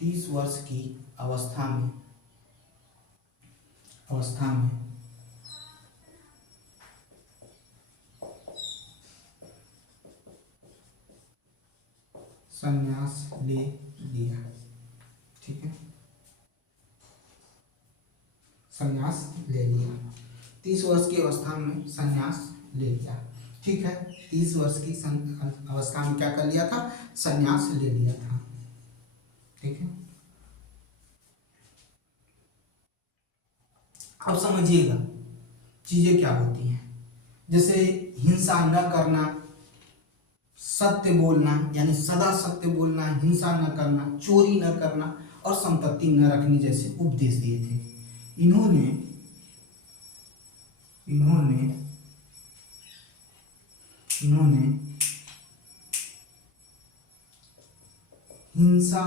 30 वर्ष की अवस्था में संन्यास ले लिया। ठीक है, संन्यास ले लिया। 30 वर्ष की अवस्था में संन्यास ले लिया। ठीक है, 30 वर्ष की अवस्था में क्या कर लिया था, संन्यास ले लिया था। ठीक है, अब समझिएगा चीजें क्या होती हैं। जैसे हिंसा न करना, सत्य बोलना, यानी सदा सत्य बोलना, हिंसा न करना, चोरी न करना और संपत्ति न रखनी जैसे उपदेश दिए थे। इन्होंने इन्होंने इन्होंने हिंसा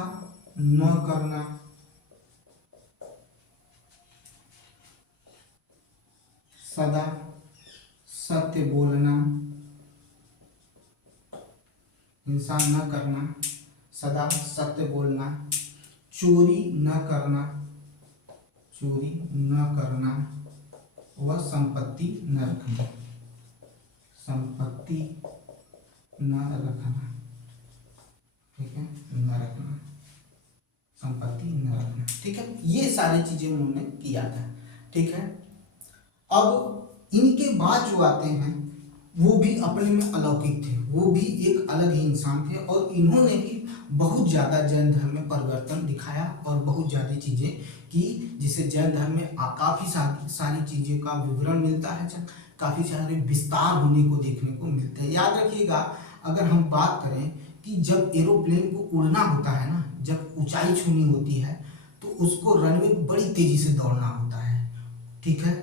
न करना, सदा सत्य बोलना, हिंसा न करना, सदा सत्य बोलना, चोरी न करना, चोरी न करना व संपत्ति न रखना, संपत्ति न रखना। ठीक है, न रखना, संपत्ति न रखना। ठीक है, ये सारी चीजें उन्होंने किया था। ठीक है, अब इनके बाद जो आते हैं वो भी अपने में अलौकिक थे, वो भी एक अलग ही इंसान थे और इन्होंने भी बहुत ज़्यादा जैन धर्म में परिवर्तन दिखाया और बहुत ज़्यादा चीज़ें की, जिससे जैन धर्म में काफ़ी सारी चीज़ों का विवरण मिलता है, काफ़ी सारे विस्तार होने को देखने को मिलते हैं। याद रखिएगा, अगर हम बात करें कि जब एरोप्लेन को उड़ना होता है ना, जब ऊंचाई छूनी होती है तो उसको रनवे बड़ी तेजी से दौड़ना होता है। ठीक है,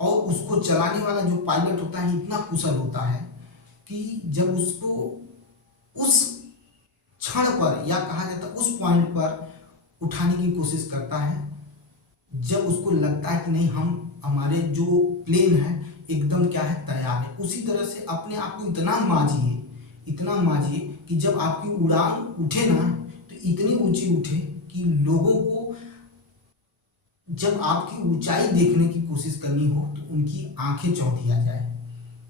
और उसको चलाने वाला जो पायलट होता है इतना कुशल होता है कि जब उसको उस क्षण पर, या कहा जाता है उस पॉइंट पर उठाने की कोशिश करता है, जब उसको लगता है कि नहीं, हम हमारे जो प्लेन है एकदम क्या है, तैयार है, उसी तरह से अपने आप को इतना माजिए कि जब आपकी उड़ान उठे ना तो इतनी ऊंची उठे कि लोगों को जब आपकी ऊंचाई देखने की कोशिश करनी हो तो उनकी आंखें चौंधी आ जाए।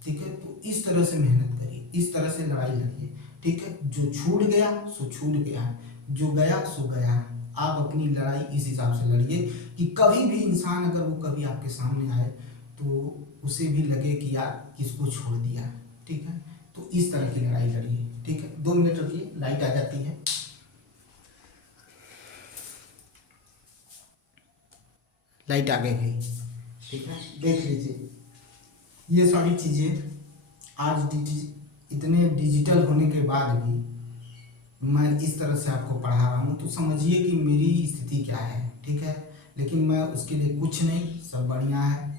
ठीक है, तो इस तरह से मेहनत करिए, इस तरह से लड़ाई लड़िए। ठीक है, जो छूट गया सो छूट गया, जो गया सो गया। आप अपनी लड़ाई इस हिसाब से लड़िए कि कभी भी इंसान अगर वो कभी आपके सामने आए तो उसे भी लगे कि यार किसको छोड़ दिया। ठीक है, तो इस तरह की लड़ाई लड़िए। ठीक है, 2 मिनट रुकिए, लाइट आ जाती है। लाइट आ गई भाई। ठीक है, देख लीजिए, ये सारी चीज़ें आज इतने डिजिटल होने के बाद भी मैं इस तरह से आपको पढ़ा रहा हूँ, तो समझिए कि मेरी स्थिति क्या है। ठीक है, लेकिन मैं उसके लिए कुछ नहीं, सब बढ़िया है।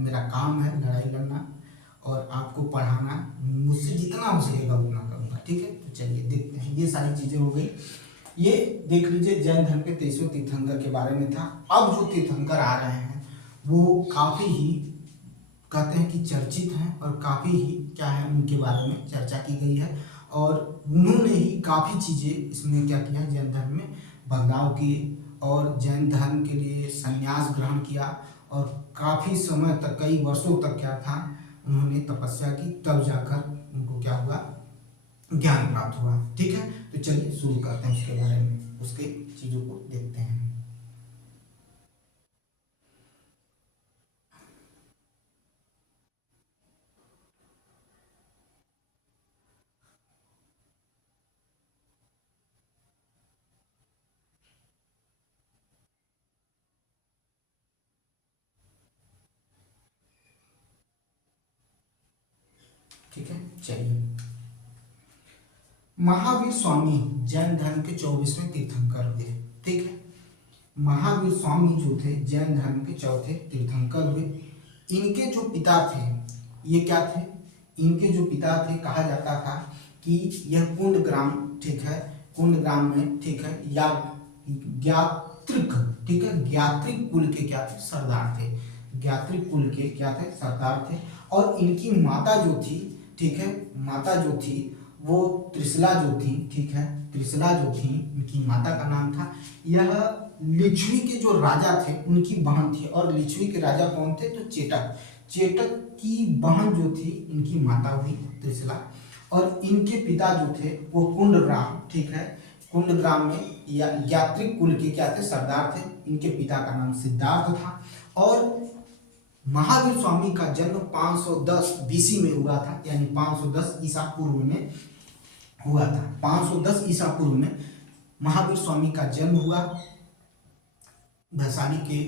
मेरा काम है लड़ाई लड़ना और आपको पढ़ाना, मुझसे जितना हो सकेगा उतना करूँगा। ठीक है, तो चलिए देखते हैं, ये सारी चीज़ें हो गई। ये देख लीजिए जैन धर्म के 23वें तीर्थंकर के बारे में था। अब जो तीर्थंकर आ रहे हैं वो काफ़ी ही कहते हैं कि चर्चित हैं और काफ़ी ही क्या है, उनके बारे में चर्चा की गई है और उन्होंने ही काफ़ी चीज़ें इसमें क्या किया, जैन धर्म में बदलाव किए और जैन धर्म के लिए संन्यास ग्रहण किया और काफ़ी समय तक, कई वर्षों तक क्या था, उन्होंने तपस्या की, तब जाकर उनको क्या हुआ, ज्ञान प्राप्त हुआ। ठीक है, तो चलिए शुरू करते हैं उसके बारे में, उसके चीज़ों को देखते हैं। ठीक है, चलिए। महावीर स्वामी जैन धर्म के 24वें तीर्थंकर हुए। ठीक है, महावीर स्वामी जो थे जैन धर्म के चौथे तीर्थंकर हुए। इनके जो पिता थे, ये क्या थे, इनके जो पिता थे, कहा जाता था कि यह कुंडग्राम, ठीक है, कुंडग्राम में, ठीक है, या ज्ञात्रिक, ठीक है, ज्ञात्रिक कुल के क्या थे, सरदार थे, ज्ञात्रिक कुल के क्या थे, सरदार थे। और इनकी माता जो थी, ठीक है, माता जो थी वो त्रिशला जो थी, ठीक है, त्रिशला जो थी, इनकी माता का नाम था। यह लिच्छवी के जो राजा थे उनकी बहन थी, और लिच्छवी के राजा कौन थे, तो चेटक, चेटक की बहन जो थी इनकी माता हुई त्रिशला। और इनके पिता जो थे वो कुंडग्राम, ठीक है, कुंडग्राम में या यात्रिक कुल के क्या थे, सरदार थे। इनके पिता का नाम सिद्धार्थ था और महावीर स्वामी का जन्म 510 बीसी में हुआ था, यानी 510 ईसा पूर्व में हुआ था। 510 ईसा पूर्व में महावीर स्वामी का जन्म हुआ वैशाली के,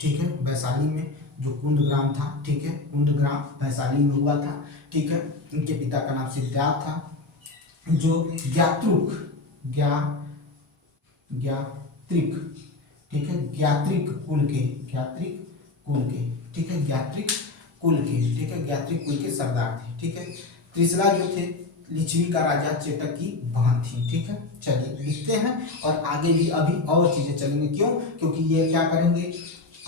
ठीक है, वैशाली में जो कुंडग्राम था, ठीक है, कुंडग्राम वैशाली में हुआ था, ठीक है। इनके पिता का नाम सिद्धार्थ था, जो ज्ञात्रुक ज्ञात्रिक, ठीक है, ज्ञात्रिक कुल के, ठीक है, ज्ञात्रिक कुल के, ठीक है, ज्ञात्रिक कुल के सरदार थे, ठीक है। त्रिशला जो थे लिच्छवी का राजा चेतक की बहन थी, ठीक है। चलिए लिखते हैं और आगे भी अभी और चीजें चलेंगे, क्यों, क्योंकि ये क्या करेंगे,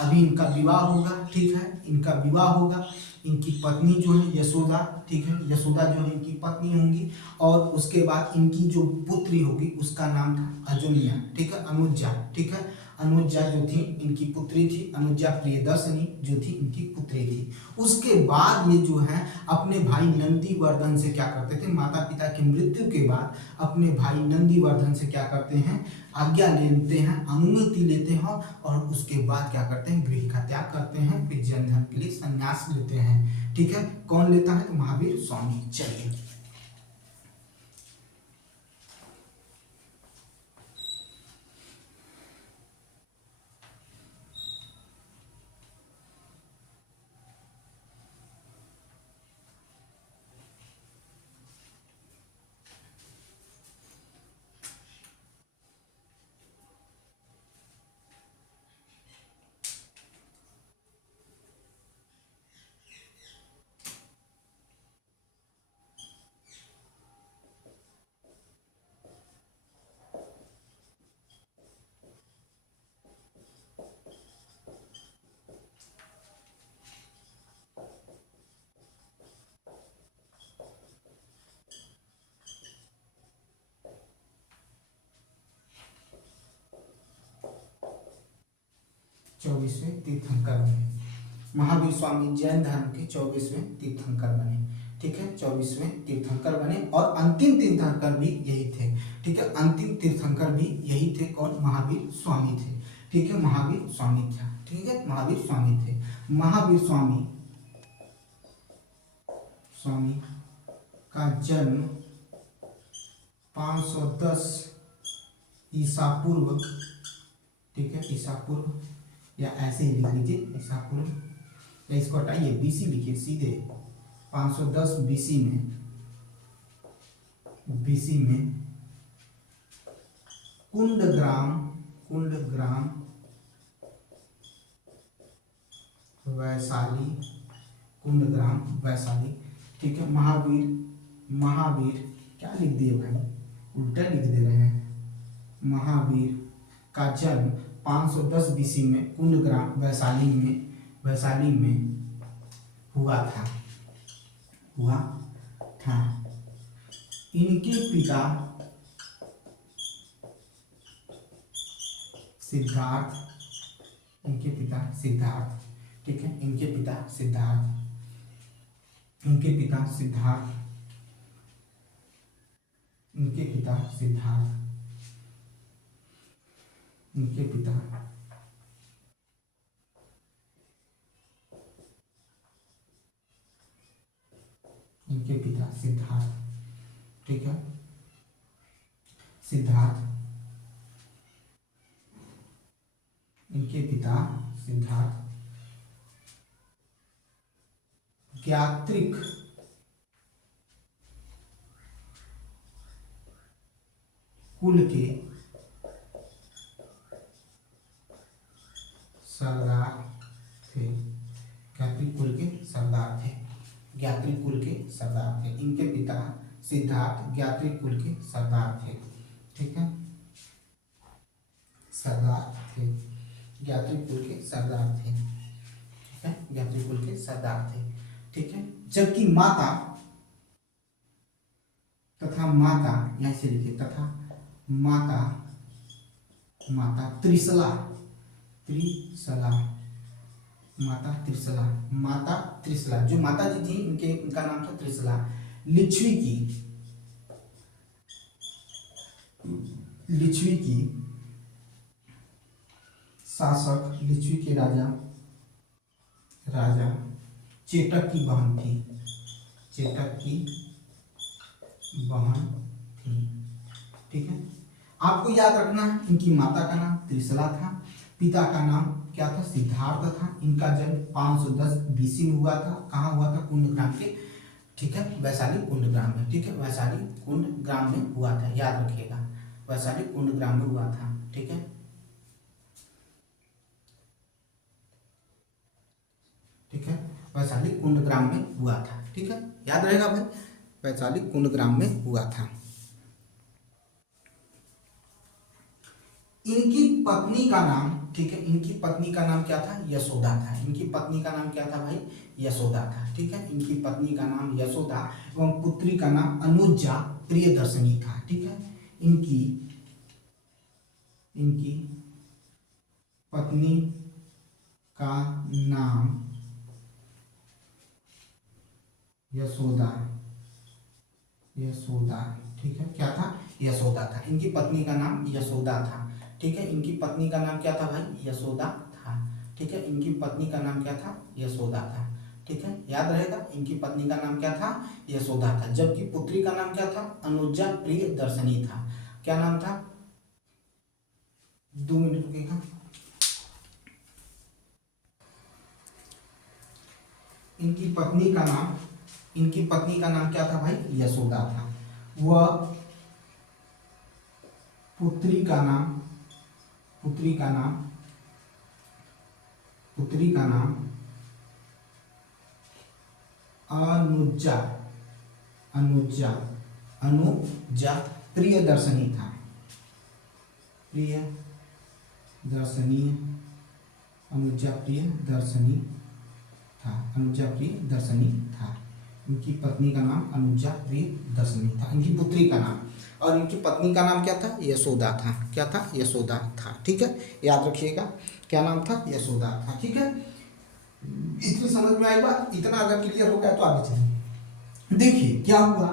अभी इनका विवाह होगा, ठीक है, इनका विवाह होगा। इनकी पत्नी जो है यशोदा, ठीक है, यशोदा जो है इनकी पत्नी होंगी, और उसके बाद इनकी जो पुत्री होगी उसका नाम था अजोनिया, ठीक है, अनुजा, ठीक है। अनुजा जो थी इनकी पुत्री थी, अनुजा प्रियदर्शनी जो थी इनकी पुत्री थी। उसके बाद ये जो है अपने भाई नंदीवर्धन से क्या करते थे, माता पिता की मृत्यु के बाद अपने भाई नंदीवर्धन से क्या करते हैं, आज्ञा लेते हैं, अनुमति लेते हैं, और उसके बाद क्या करते हैं, गृह का त्याग करते हैं, फिर जैन धर्म के लिए संन्यास लेते हैं, ठीक है। कौन लेता है, तो महावीर स्वामी। चलिए चौबीसवें तीर्थंकर बने महावीर स्वामी, जैन धर्म के 24वें तीर्थंकर बने, ठीक है, 24वें तीर्थंकर बने, और अंतिम तीर्थंकर भी यही थे, ठीक है, अंतिम तीर्थंकर भी यही थे। कौन, महावीर स्वामी थे, ठीक है, महावीर स्वामी था, ठीक है, महावीर स्वामी थे। महावीर स्वामी का जन्म 510 ईसा पूर्व, ठीक है, ईसा पूर्व, या ऐसे ही लिख लीजिए ईसा पूर्व, या इसको हटाइए बीसी लिखिए सीधे, 510 बीसी में कुंडग्राम वैशाली, कुंडग्राम वैशाली, ठीक है। महावीर क्या लिख दिए भाई, उल्टा लिख दे रहे हैं। महावीर का जन्म 510 बीसी में कुंडग्राम वैशाली में हुआ था। इनके पिता सिद्धार्थ, ठीक है, इनके पिता सिद्धार्थ, ठीक है, इनके पिता सिद्धार्थ ज्ञात्रिक कुल के सरदार थे, इनके पिता सिद्धार्थ ज्ञात्रिक कुल के सरदार थे, ठीक है, ज्ञात्रिक कुल के सरदार थे, ठीक है, ज्ञात्रिक कुल के सरदार थे, ठीक है। जबकि माता यहां से लिखिए, तथा माता त्रिशला, जो माता जी थी इनका नाम था त्रिशला। लिच्छवी की शासक, लिच्छवी के राजा राजा चेटक की बहन थी, चेटक की बहन थी। ठीक है, आपको याद रखना है इनकी माता का नाम त्रिशला था, पिता का नाम क्या था, सिद्धार्थ था। इनका जन्म 510 बीसी में हुआ था। कहाँ हुआ था, कुंडग्राम के, ठीक है, वैशाली कुंडग्राम में। ठीक है, वैशाली कुंडग्राम में हुआ था, याद रखिएगा, वैशाली कुंडग्राम में हुआ था। ठीक है, ठीक है, वैशाली कुंडग्राम में हुआ था। ठीक है, याद रहेगा भाई, वैशाली कुंडग्राम में हुआ था। इनकी पत्नी का नाम, ठीक है, इनकी पत्नी का नाम क्या था, यशोदा था। इनकी पत्नी का नाम क्या था भाई, यशोदा था। ठीक है, इनकी पत्नी का नाम यशोदा एवं पुत्री का नाम अनुजा प्रियदर्शनी था। ठीक है, इनकी इनकी पत्नी का नाम यशोदा, यशोदा, ठीक है, क्या था, यशोदा था। इनकी पत्नी का नाम यशोदा था। ठीक है, इनकी पत्नी का नाम क्या था भाई, यशोदा था। ठीक है, इनकी पत्नी का नाम क्या था, यशोदा था। ठीक है, याद रहेगा, इनकी पत्नी का नाम क्या था, यशोदा था। जबकि पुत्री का नाम क्या था, अनुजा प्रियदर्शनी था। क्या नाम था, 2 मिनट रुकेगा। इनकी पत्नी का नाम, इनकी पत्नी का नाम क्या था भाई, यशोदा था। वह पुत्री का नाम, पुत्री का नाम, पुत्री का नाम अनुजा, अनुजा, अनुजा प्रियदर्शनी था, प्रियदर्शनी, अनुजा प्रियदर्शनी था, अनुजा प्रियदर्शनी था। इनकी पत्नी का नाम अनुजा प्रियदर्शनी था, इनकी पुत्री का नाम, और इनकी पत्नी का नाम क्या था, यशोदा था। क्या था, यशोदा था। ठीक है, याद रखिएगा, क्या नाम था, यशोदा था। ठीक है, इतनी समझ में आई बात, इतना अगर क्लियर हो गया तो आगे चलिए। देखिए क्या हुआ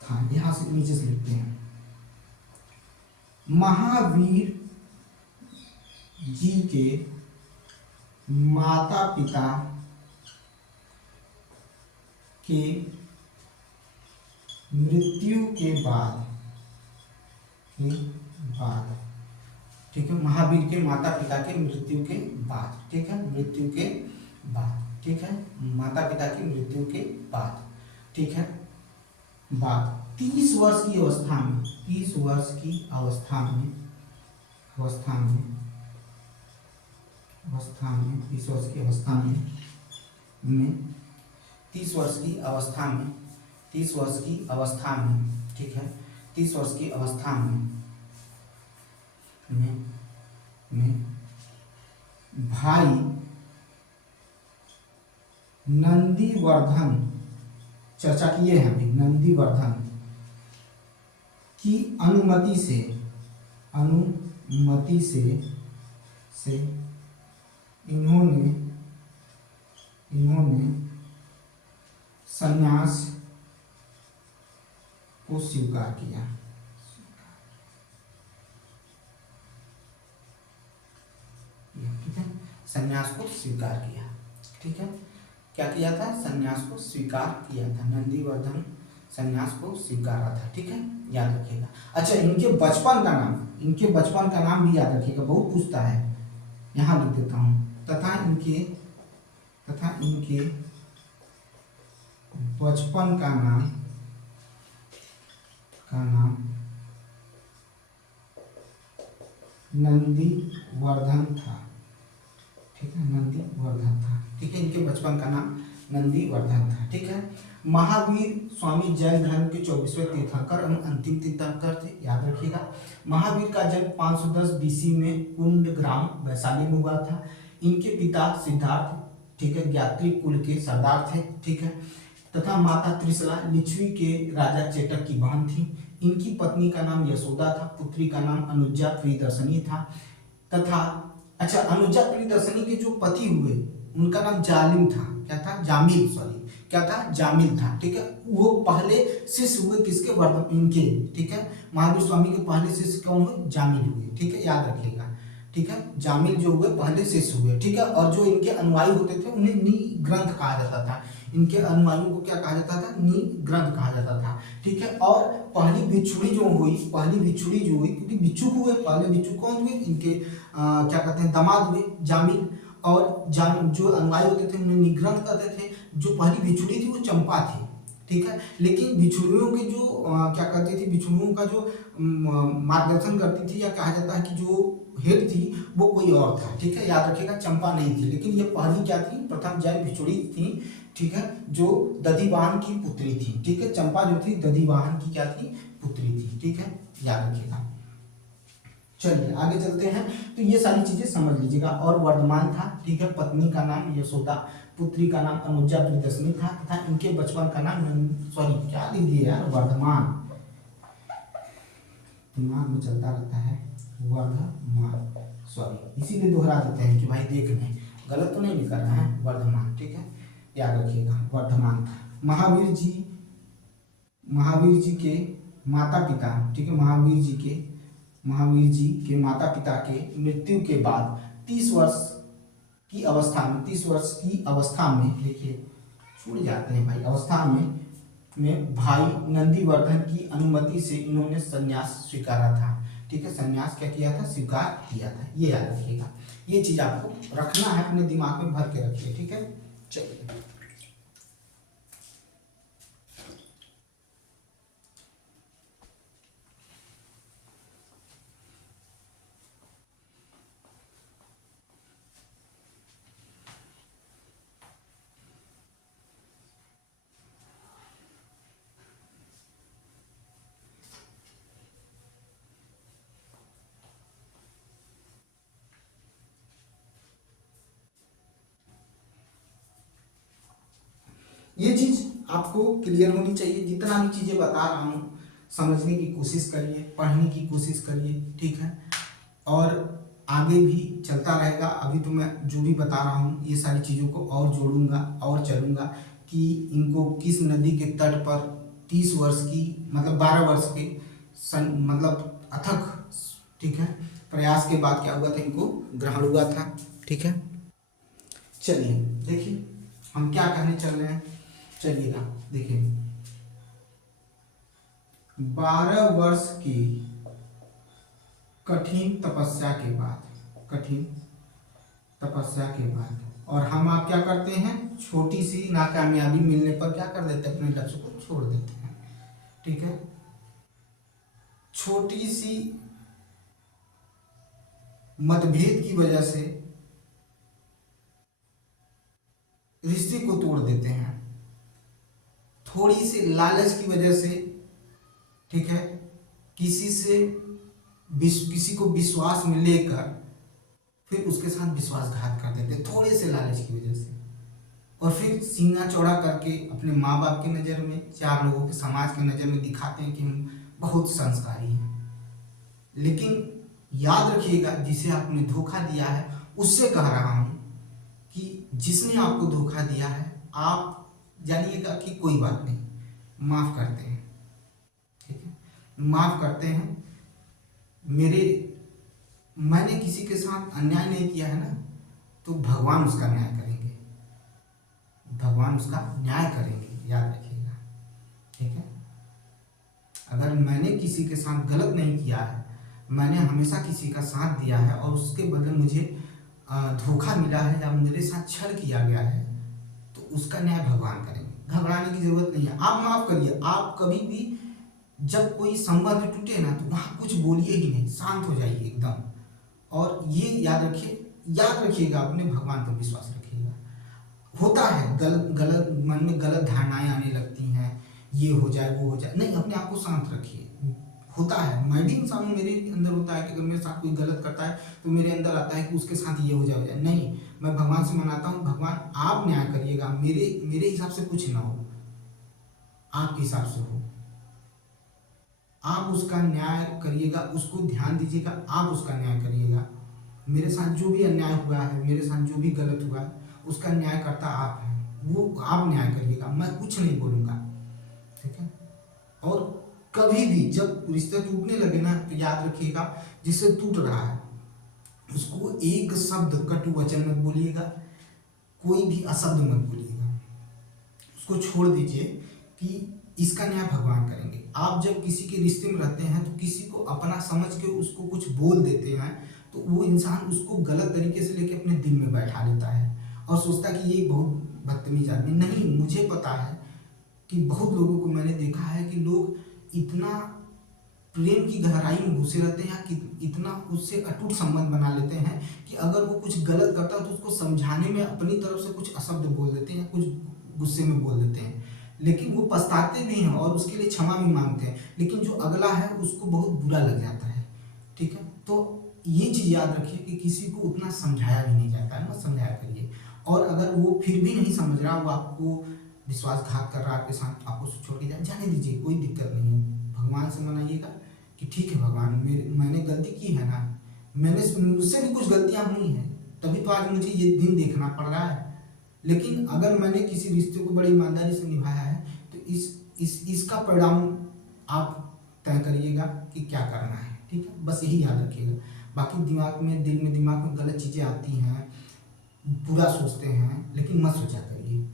था, यहां से नीचे से लिखते हैं, महावीर जी के माता पिता के मृत्यु के बाद, ठीक है, महावीर के माता पिता के मृत्यु के बाद, ठीक है, मृत्यु के बाद, ठीक है, माता पिता की मृत्यु के बाद, ठीक है, बाद 30 वर्ष की अवस्था में, 30 वर्ष की अवस्था में, अवस्था में, अवस्था में, 30 वर्ष की अवस्था में 30 वर्ष की अवस्था में, 30 वर्ष की अवस्था में, ठीक है, 30 वर्ष की अवस्था में भाई नंदीवर्धन, चर्चा किए हैं अभी, नंदीवर्धन की अनुमति से, अनुमति से इन्होंने संन्यास को स्वीकार किया। ठीक है, संन्यास को स्वीकार किया। ठीक है, क्या किया था, संन्यास को स्वीकार किया था, नंदीवर्धन संन्यास को स्वीकारा था। ठीक है, याद रखिएगा। अच्छा, इनके बचपन का नाम, इनके बचपन का नाम भी याद रखिएगा, बहुत पूछता है, यहां लिख देता हूं, तथा इनके बचपन का नाम नंदीवर्धन था। ठीक है, नंदीवर्धन था। ठीक है, इनके बचपन का नाम नंदीवर्धन था। ठीक है, महावीर स्वामी जैन धर्म के 24वें तीर्थंकर एवं अंतिम तीर्थंकर थे, याद रखिएगा। महावीर का जन्म 510 बीसी में कुंडग्राम वैशाली में हुआ था। इनके पिता सिद्धार्थ, ठीक है, ज्ञात्री कुल के सरदार थे। ठीक है, तथा माता त्रिशला लिच्छवी के राजा चेटक की बहन थी। इनकी पत्नी का नाम यशोदा था, पुत्री का नाम अनुजा प्रियदर्शनी था। तथा अच्छा, अनुजा प्रियदर्शनी के जो पति हुए उनका नाम जालिम था, क्या था, जामिल, सॉरी, क्या था, जामिल था। ठीक है, वो पहले शिष्य हुए किसके, वर्धमान, इनके। ठीक है, महावीर स्वामी के पहले शिष्य कौन हुए, जामिल हुए। ठीक है, याद रखिएगा। ठीक है, जामिल जो हुए पहले शेष हुए, ठीक है। और जो इनके अनुयायी होते थे उन्हें निग्रंथ कहा जाता था, इनके अनुयायियों को क्या कहा जाता था, निग्रंथ कहा जाता था, ठीक है। और पहली बिछुड़ी जो हुई, पहली बिछुड़ी जो हुई, क्योंकि बिच्छू हुए, पहले बिच्छू कौन हुए, इनके क्या कहते हैं, दामाद हुए जामिल। और जो अनुयायी होते थे उन्हें निग्रंथ कहते थे। जो पहली बिछुड़ी थी वो चंपा थी, ठीक है। लेकिन बिछुड़ियों के जो क्या कहती थी, बिछुड़ियों का जो मार्गदर्शन करती थी, या कहा जाता है कि जो हेड थी वो कोई और था, ठीक है। याद रखिएगा, चंपा नहीं थी, लेकिन ये पहली क्या थी, प्रथम जय बिछुड़ी थी, ठीक है, जो दधिवाहन की पुत्री थी, ठीक है। चंपा जो थी दधिवाहन की क्या थी, पुत्री थी, ठीक है, याद रखिएगा। चलिए आगे चलते हैं। तो ये सारी चीजें समझ लीजिएगा। और वर्धमान था, ठीक है, पत्नी का नाम यशोदा, पुत्री का नाम अनुजा प्रियदर्शनी था, तथा इनके बचपन का नाम सॉरी क्या लिख दिया यार, वर्धमान, दिमाग में चलता रहता है, वर्धमान, सॉरी इसीलिए दोहरा देते हैं कि भाई देख लें, गलत तो नहीं लिखा रहा है, वर्धमान, ठीक है, याद रखिएगा, वर्धमान था। महावीर जी के माता पिता, ठीक है, महावीर जी के माता पिता के मृत्यु के बाद 30 वर्ष की अवस्था में देखिए छूट जाते हैं भाई, अवस्था में भाई नंदीवर्धन की अनुमति से इन्होंने संन्यास स्वीकारा था, ठीक है। संन्यास क्या किया था, स्वीकार किया था, ये याद रखिएगा। ये चीज आपको रखना है, अपने दिमाग में भर के रखिए, ठीक है। चलिए ये चीज आपको क्लियर होनी चाहिए। जितना भी चीजें बता रहा हूँ समझने की कोशिश करिए, पढ़ने की कोशिश करिए, ठीक है। और आगे भी चलता रहेगा। अभी तो मैं जो भी बता रहा हूँ ये सारी चीज़ों को और जोड़ूंगा और चलूंगा कि इनको किस नदी के तट पर 30 वर्ष की मतलब 12 वर्ष के मतलब अथक, ठीक है, प्रयास के बाद क्या हुआ था, इनको ग्रहण हुआ था, ठीक है। चलिए देखिए हम क्या कहने चल रहे हैं, चलिएगा देखिए। 12 वर्ष की कठिन तपस्या के बाद और हम आप क्या करते हैं, छोटी सी नाकामयाबी मिलने पर क्या कर देते हैं, अपने लक्ष्य को छोड़ देते हैं, ठीक है। छोटी सी मतभेद की वजह से रिश्ते को तोड़ देते हैं, थोड़ी सी लालच की वजह से, ठीक है, किसी को विश्वास में लेकर फिर उसके साथ विश्वासघात कर देते, थोड़े से लालच की वजह से। और फिर सीना चौड़ा करके अपने माँ बाप की नज़र में, 4 लोगों के समाज की नज़र में दिखाते हैं कि हम बहुत संस्कारी हैं। लेकिन याद रखिएगा, जिसे आपने धोखा दिया है उससे कह रहा हूँ कि जिसने आपको धोखा दिया है आप जानिएगा कि कोई बात नहीं, माफ़ करते हैं, ठीक है, माफ़ करते हैं। मैंने किसी के साथ अन्याय नहीं किया है ना, तो भगवान उसका न्याय करेंगे, याद रखिएगा, ठीक है। अगर मैंने किसी के साथ गलत नहीं किया है, मैंने हमेशा किसी का साथ दिया है और उसके बदले मुझे धोखा मिला है या मेरे साथ छल किया गया है, तो उसका न्याय भगवान करेंगे, घबराने की जरूरत नहीं है। आप माफ करिए। आप कभी भी जब कोई संबंध टूटे ना तो वहां कुछ बोलिए ही नहीं, शांत हो जाइए एकदम। और ये याद रखिएगा, अपने भगवान पर विश्वास रखिएगा। होता है गलत मन में गलत धारणाएं आने लगती हैं, ये हो जाए वो हो जाए, नहीं, अपने आप को शांत रखिए। होता है, मैं भी इंसान हूँ, मेरे अंदर होता है कि अगर मेरे साथ कोई गलत करता है तो मेरे अंदर आता है कि उसके साथ ये हो जाए नहीं, मैं भगवान से मनाता हूँ, भगवान आप न्याय करिएगा, मेरे हिसाब से कुछ ना हो, आपके हिसाब से हो, आप उसका न्याय करिएगा, उसको ध्यान दीजिएगा, आप उसका न्याय करिएगा। मेरे साथ जो भी अन्याय हुआ है, मेरे साथ जो भी गलत हुआ है, उसका न्याय करता आप हैं, वो आप न्याय करिएगा, मैं कुछ नहीं बोलूँगा, ठीक है। और कभी भी जब रिश्ता टूटने लगे ना तो याद रखिएगा, जिससे टूट रहा है उसको एक शब्द कटु वचन मत बोलिएगा, कोई भी अशब्द मत बोलिएगा, उसको छोड़ दीजिए कि इसका न्याय भगवान करेंगे। आप जब किसी के रिश्ते में रहते हैं तो किसी को अपना समझ के उसको कुछ बोल देते हैं तो वो इंसान उसको गलत तरीके से लेके अपने दिल में बैठा लेता है और सोचता है कि ये बहुत बदतमीज आदमी। नहीं, मुझे पता है कि बहुत लोगों को मैंने देखा है कि लोग इतना प्रेम की गहराई में घुसे रहते हैं कि इतना उससे अटूट संबंध बना लेते हैं कि अगर वो कुछ गलत करता है तो उसको समझाने में अपनी तरफ से कुछ अशब्द बोल देते हैं, कुछ गुस्से में बोल देते हैं, लेकिन वो पछताते भी हैं और उसके लिए क्षमा भी मांगते हैं, लेकिन जो अगला है उसको बहुत बुरा लग जाता है। ठीक है, तो ये चीज़ याद रखिए कि किसी को उतना समझाया भी नहीं जाता है, मत समझाया करिए। और अगर वो फिर भी नहीं समझ रहा, वो आपको विश्वासघात कर रहा है आपके साथ, आपको छोड़ के जाने दीजिए, कोई दिक्कत नहीं है। भगवान से मनाइएगा कि ठीक है भगवान, मैंने गलती की है ना, मुझसे भी कुछ गलतियां हुई हैं, तभी तो आज मुझे ये दिन देखना पड़ रहा है। लेकिन अगर मैंने किसी रिश्ते को बड़ी ईमानदारी से निभाया है तो इसका परिणाम आप तय करिएगा कि क्या करना है। ठीक है, बस यही याद रखिएगा। बाकी दिमाग में गलत चीज़ें आती हैं, बुरा सोचते हैं, लेकिन मत सोचा करिए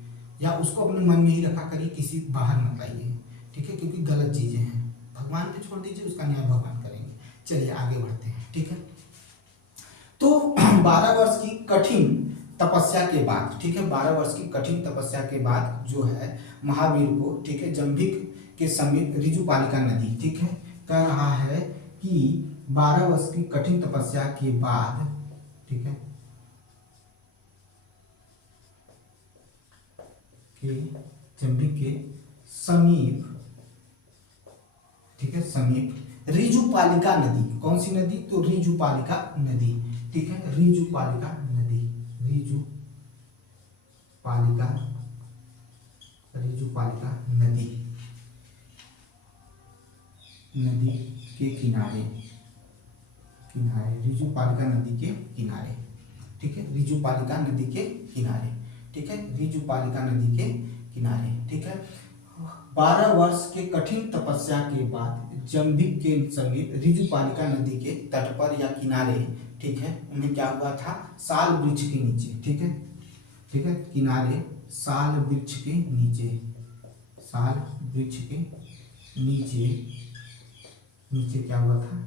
या उसको अपने मन में ही रखा करिए, किसी बाहर मत लाइए। ठीक है, क्योंकि गलत चीज़ें हैं, भगवान पे छोड़ दीजिए, उसका न्याय भगवान करेंगे। चलिए आगे बढ़ते हैं। ठीक है, तो 12 वर्ष की कठिन तपस्या के बाद, ठीक है, 12 वर्ष की कठिन तपस्या के बाद जो है महावीर को, ठीक है, जंभिक के समीप ऋजुपालिका नदी, ठीक है, कह रहा है कि 12 वर्ष की कठिन तपस्या के बाद, ठीक है, के जंभिक के समीप, ठीक है, समीप ऋजुपालिका नदी, कौन सी नदी? तो ऋजुपालिका नदी। ठीक है, ऋजुपालिका नदी, ऋजुपालिका नदी, नदी के किनारे, ऋजुपालिका नदी के किनारे। ठीक है, ऋजुपालिका नदी के किनारे। ठीक है, ऋजुपालिका नदी के किनारे। ठीक है, 12 वर्ष के कठिन तपस्या के बाद जंभिक के समीप ऋजुपालिका नदी के तट पर या किनारे, ठीक है, उन्हें क्या हुआ था? साल वृक्ष के नीचे, ठीक है, ठीक है, किनारे साल वृक्ष के नीचे, साल वृक्ष के नीचे, नीचे क्या हुआ था?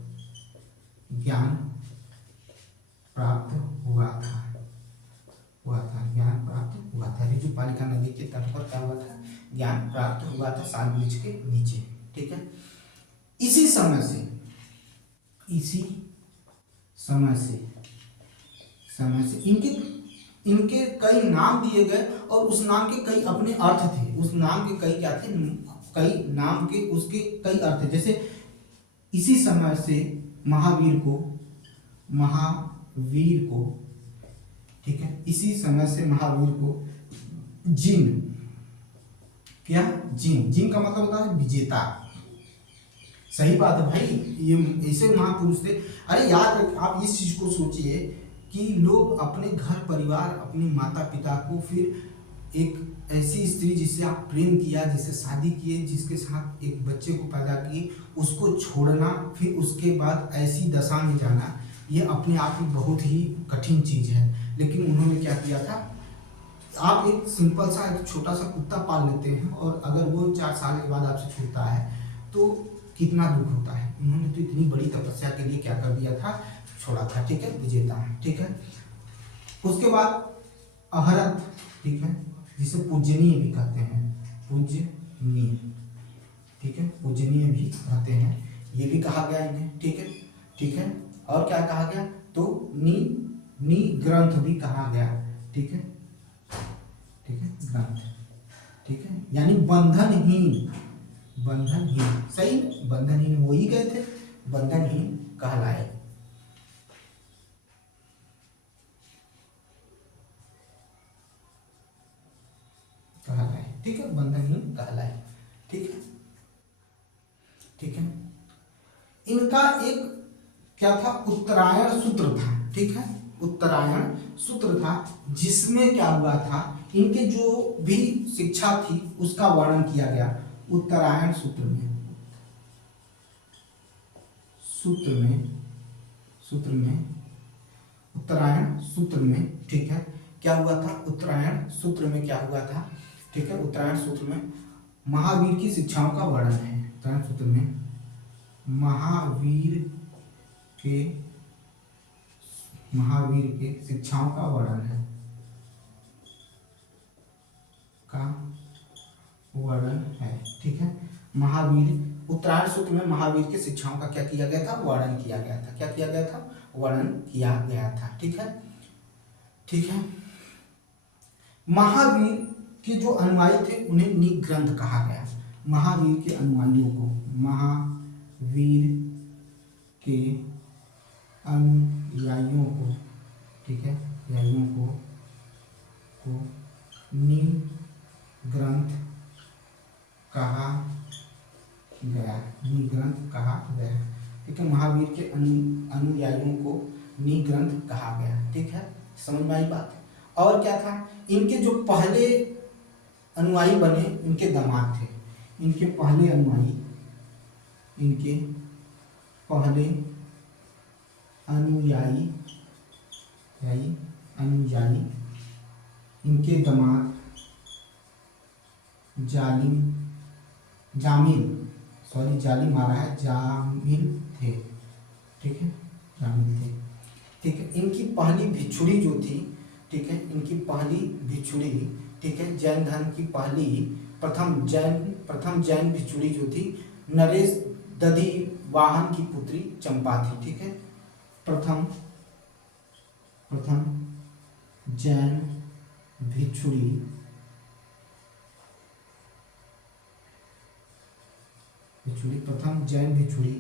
ज्ञान प्राप्त हुआ था, ज्ञान प्राप्त हुआ था। ऋजुपालिका नदी के तट पर क्या हुआ था? ज्ञान प्राप्त हुआ था साल वृक्ष के नीचे। ठीक है, इसी समय से इनके कई नाम दिए गए और उस नाम के कई अपने अर्थ थे। उस नाम के कई क्या थे? कई नाम के उसके कई अर्थ थे। जैसे इसी समय से महावीर को, ठीक है, इसी समय से महावीर को जिन का मतलब होता है विजेता। सही बात है भाई, ये ऐसे महापुरुष थे। अरे यार, आप इस चीज को सोचिए कि लोग अपने घर परिवार, अपने माता पिता को, फिर एक ऐसी स्त्री जिससे आप प्रेम किया, जिससे शादी किए, जिसके साथ एक बच्चे को पैदा किए, उसको छोड़ना, फिर उसके बाद ऐसी दशा में जाना, ये अपने आप में बहुत ही कठिन चीज है। लेकिन उन्होंने क्या किया था? आप एक सिंपल सा एक छोटा सा कुत्ता पाल लेते हैं और अगर वो 4 साल के बाद आपसे छूटता है तो कितना दुख होता है। उन्होंने तो इतनी बड़ी तपस्या के लिए क्या कर दिया था? छोड़ा था। ठीक है, विजेता। ठीक है, उसके बाद अहरत, ठीक है, जिसे पूजनीय भी कहते हैं, पूजनीय, ठीक है, पूजनीय भी कहते हैं, ये भी कहा गया इन्हें। ठीक है, ठीक है, और क्या कहा गया? तो नी ग्रंथ भी कहा गया। ठीक है, ठीक है, ग्रंथ, ठीक है, यानी बंधनहीन, सही, बंधनहीन वो ही गए थे, बंधनहीन कहलाए। ठीक है, बंधनहीन कहलाए। ठीक है, ठीक है, इनका एक क्या था? उत्तरायण सूत्र था। ठीक है, उत्तरायण सूत्र था, जिसमें क्या हुआ था? इनके जो भी शिक्षा थी उसका वर्णन किया गया उत्तरायण सूत्र में, उत्तरायण सूत्र में, ठीक है, क्या हुआ था, उत्तरायण सूत्र में क्या हुआ था, ठीक है, उत्तरायण सूत्र में महावीर की शिक्षाओं का वर्णन है। उत्तरायण सूत्र में महावीर के शिक्षाओं का वर्णन है, ठीक है। महावीर, उत्तरायण सूत्र में महावीर के शिक्षाओं का क्या किया गया था, वर्णन किया गया था। क्या किया गया था, वर्णन किया गया था, ठीक है, ठीक है। महावीर के जो अनुयायी थे उन्हें निग्रंथ कहा गया। महावीर के अनुयायियों को, महावीर के अनुयायियों को, ठीक है, अनुयायियों को निग्रंथ कहा गया, निग्रंथ कहा गया, ठीक है। महावीर के अनुयायियों को निग्रंथ कहा गया, ठीक है, समझ में आई बात। और क्या था, इनके जो पहले अनुयायी बने इनके दामाद थे, इनके पहले अनुयायी इनके दामाद जालिम आ रहा है, जामिल थे, ठीक है, जामिल थे, ठीक है। इनकी पहली भिक्षुड़ी जो थी, ठीक है, इनकी पहली भिक्षुड़ी, ठीक है, जैन धर्म की प्रथम जैन भिक्षुड़ी जो थी नरेश दधिवाहन की पुत्री चंपा थी, ठीक है। प्रथम जैन भिक्षुड़ी प्रथम जैन भिक्षुड़ी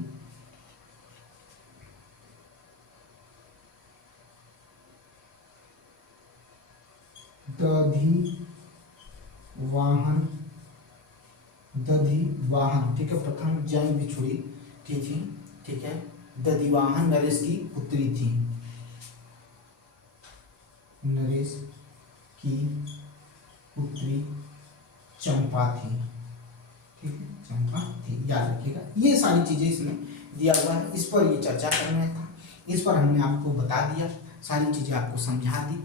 दधिवाहन, ठीक है, प्रथम जैन भिक्षुड़ी थी, ठीक है, दधिवाहन नरेश की पुत्री थी, नरेश की पुत्री चंपा थी, ठीक है, चंपा थी, याद रखिएगा। ये सारी चीजें इसमें दिया हुआ है, इस पर ये चर्चा करना था, इस पर हमने आपको बता दिया, सारी चीजें आपको समझा दी,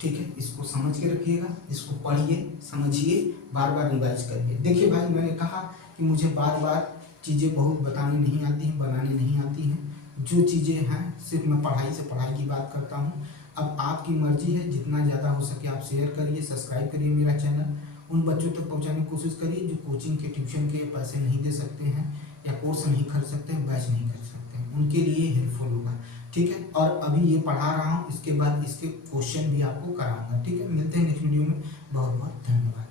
ठीक है। इसको समझ के रखिएगा, इसको पढ़िए, समझिए, बार बार रिवाइज करिए। देखिए भाई, मैंने कहा कि मुझे बार बार चीज़ें बहुत बताने नहीं आती हैं, बनाने नहीं आती हैं। जो चीज़ें हैं सिर्फ मैं पढ़ाई की बात करता हूँ। अब आपकी मर्जी है, जितना ज़्यादा हो सके आप शेयर करिए, सब्सक्राइब करिए मेरा चैनल, उन बच्चों तक पहुँचाने की कोशिश करिए जो कोचिंग के ट्यूशन के पैसे नहीं दे सकते हैं या कोर्स नहीं खरीद सकते हैं, बैच नहीं कर सकते हैं, उनके लिए हेल्पफुल होगा, ठीक है। और अभी ये पढ़ा रहा हूँ, इसके बाद इसके क्वेश्चन भी आपको कराऊंगा, ठीक है। मिलते हैं नेक्स्ट वीडियो में, बहुत बहुत धन्यवाद।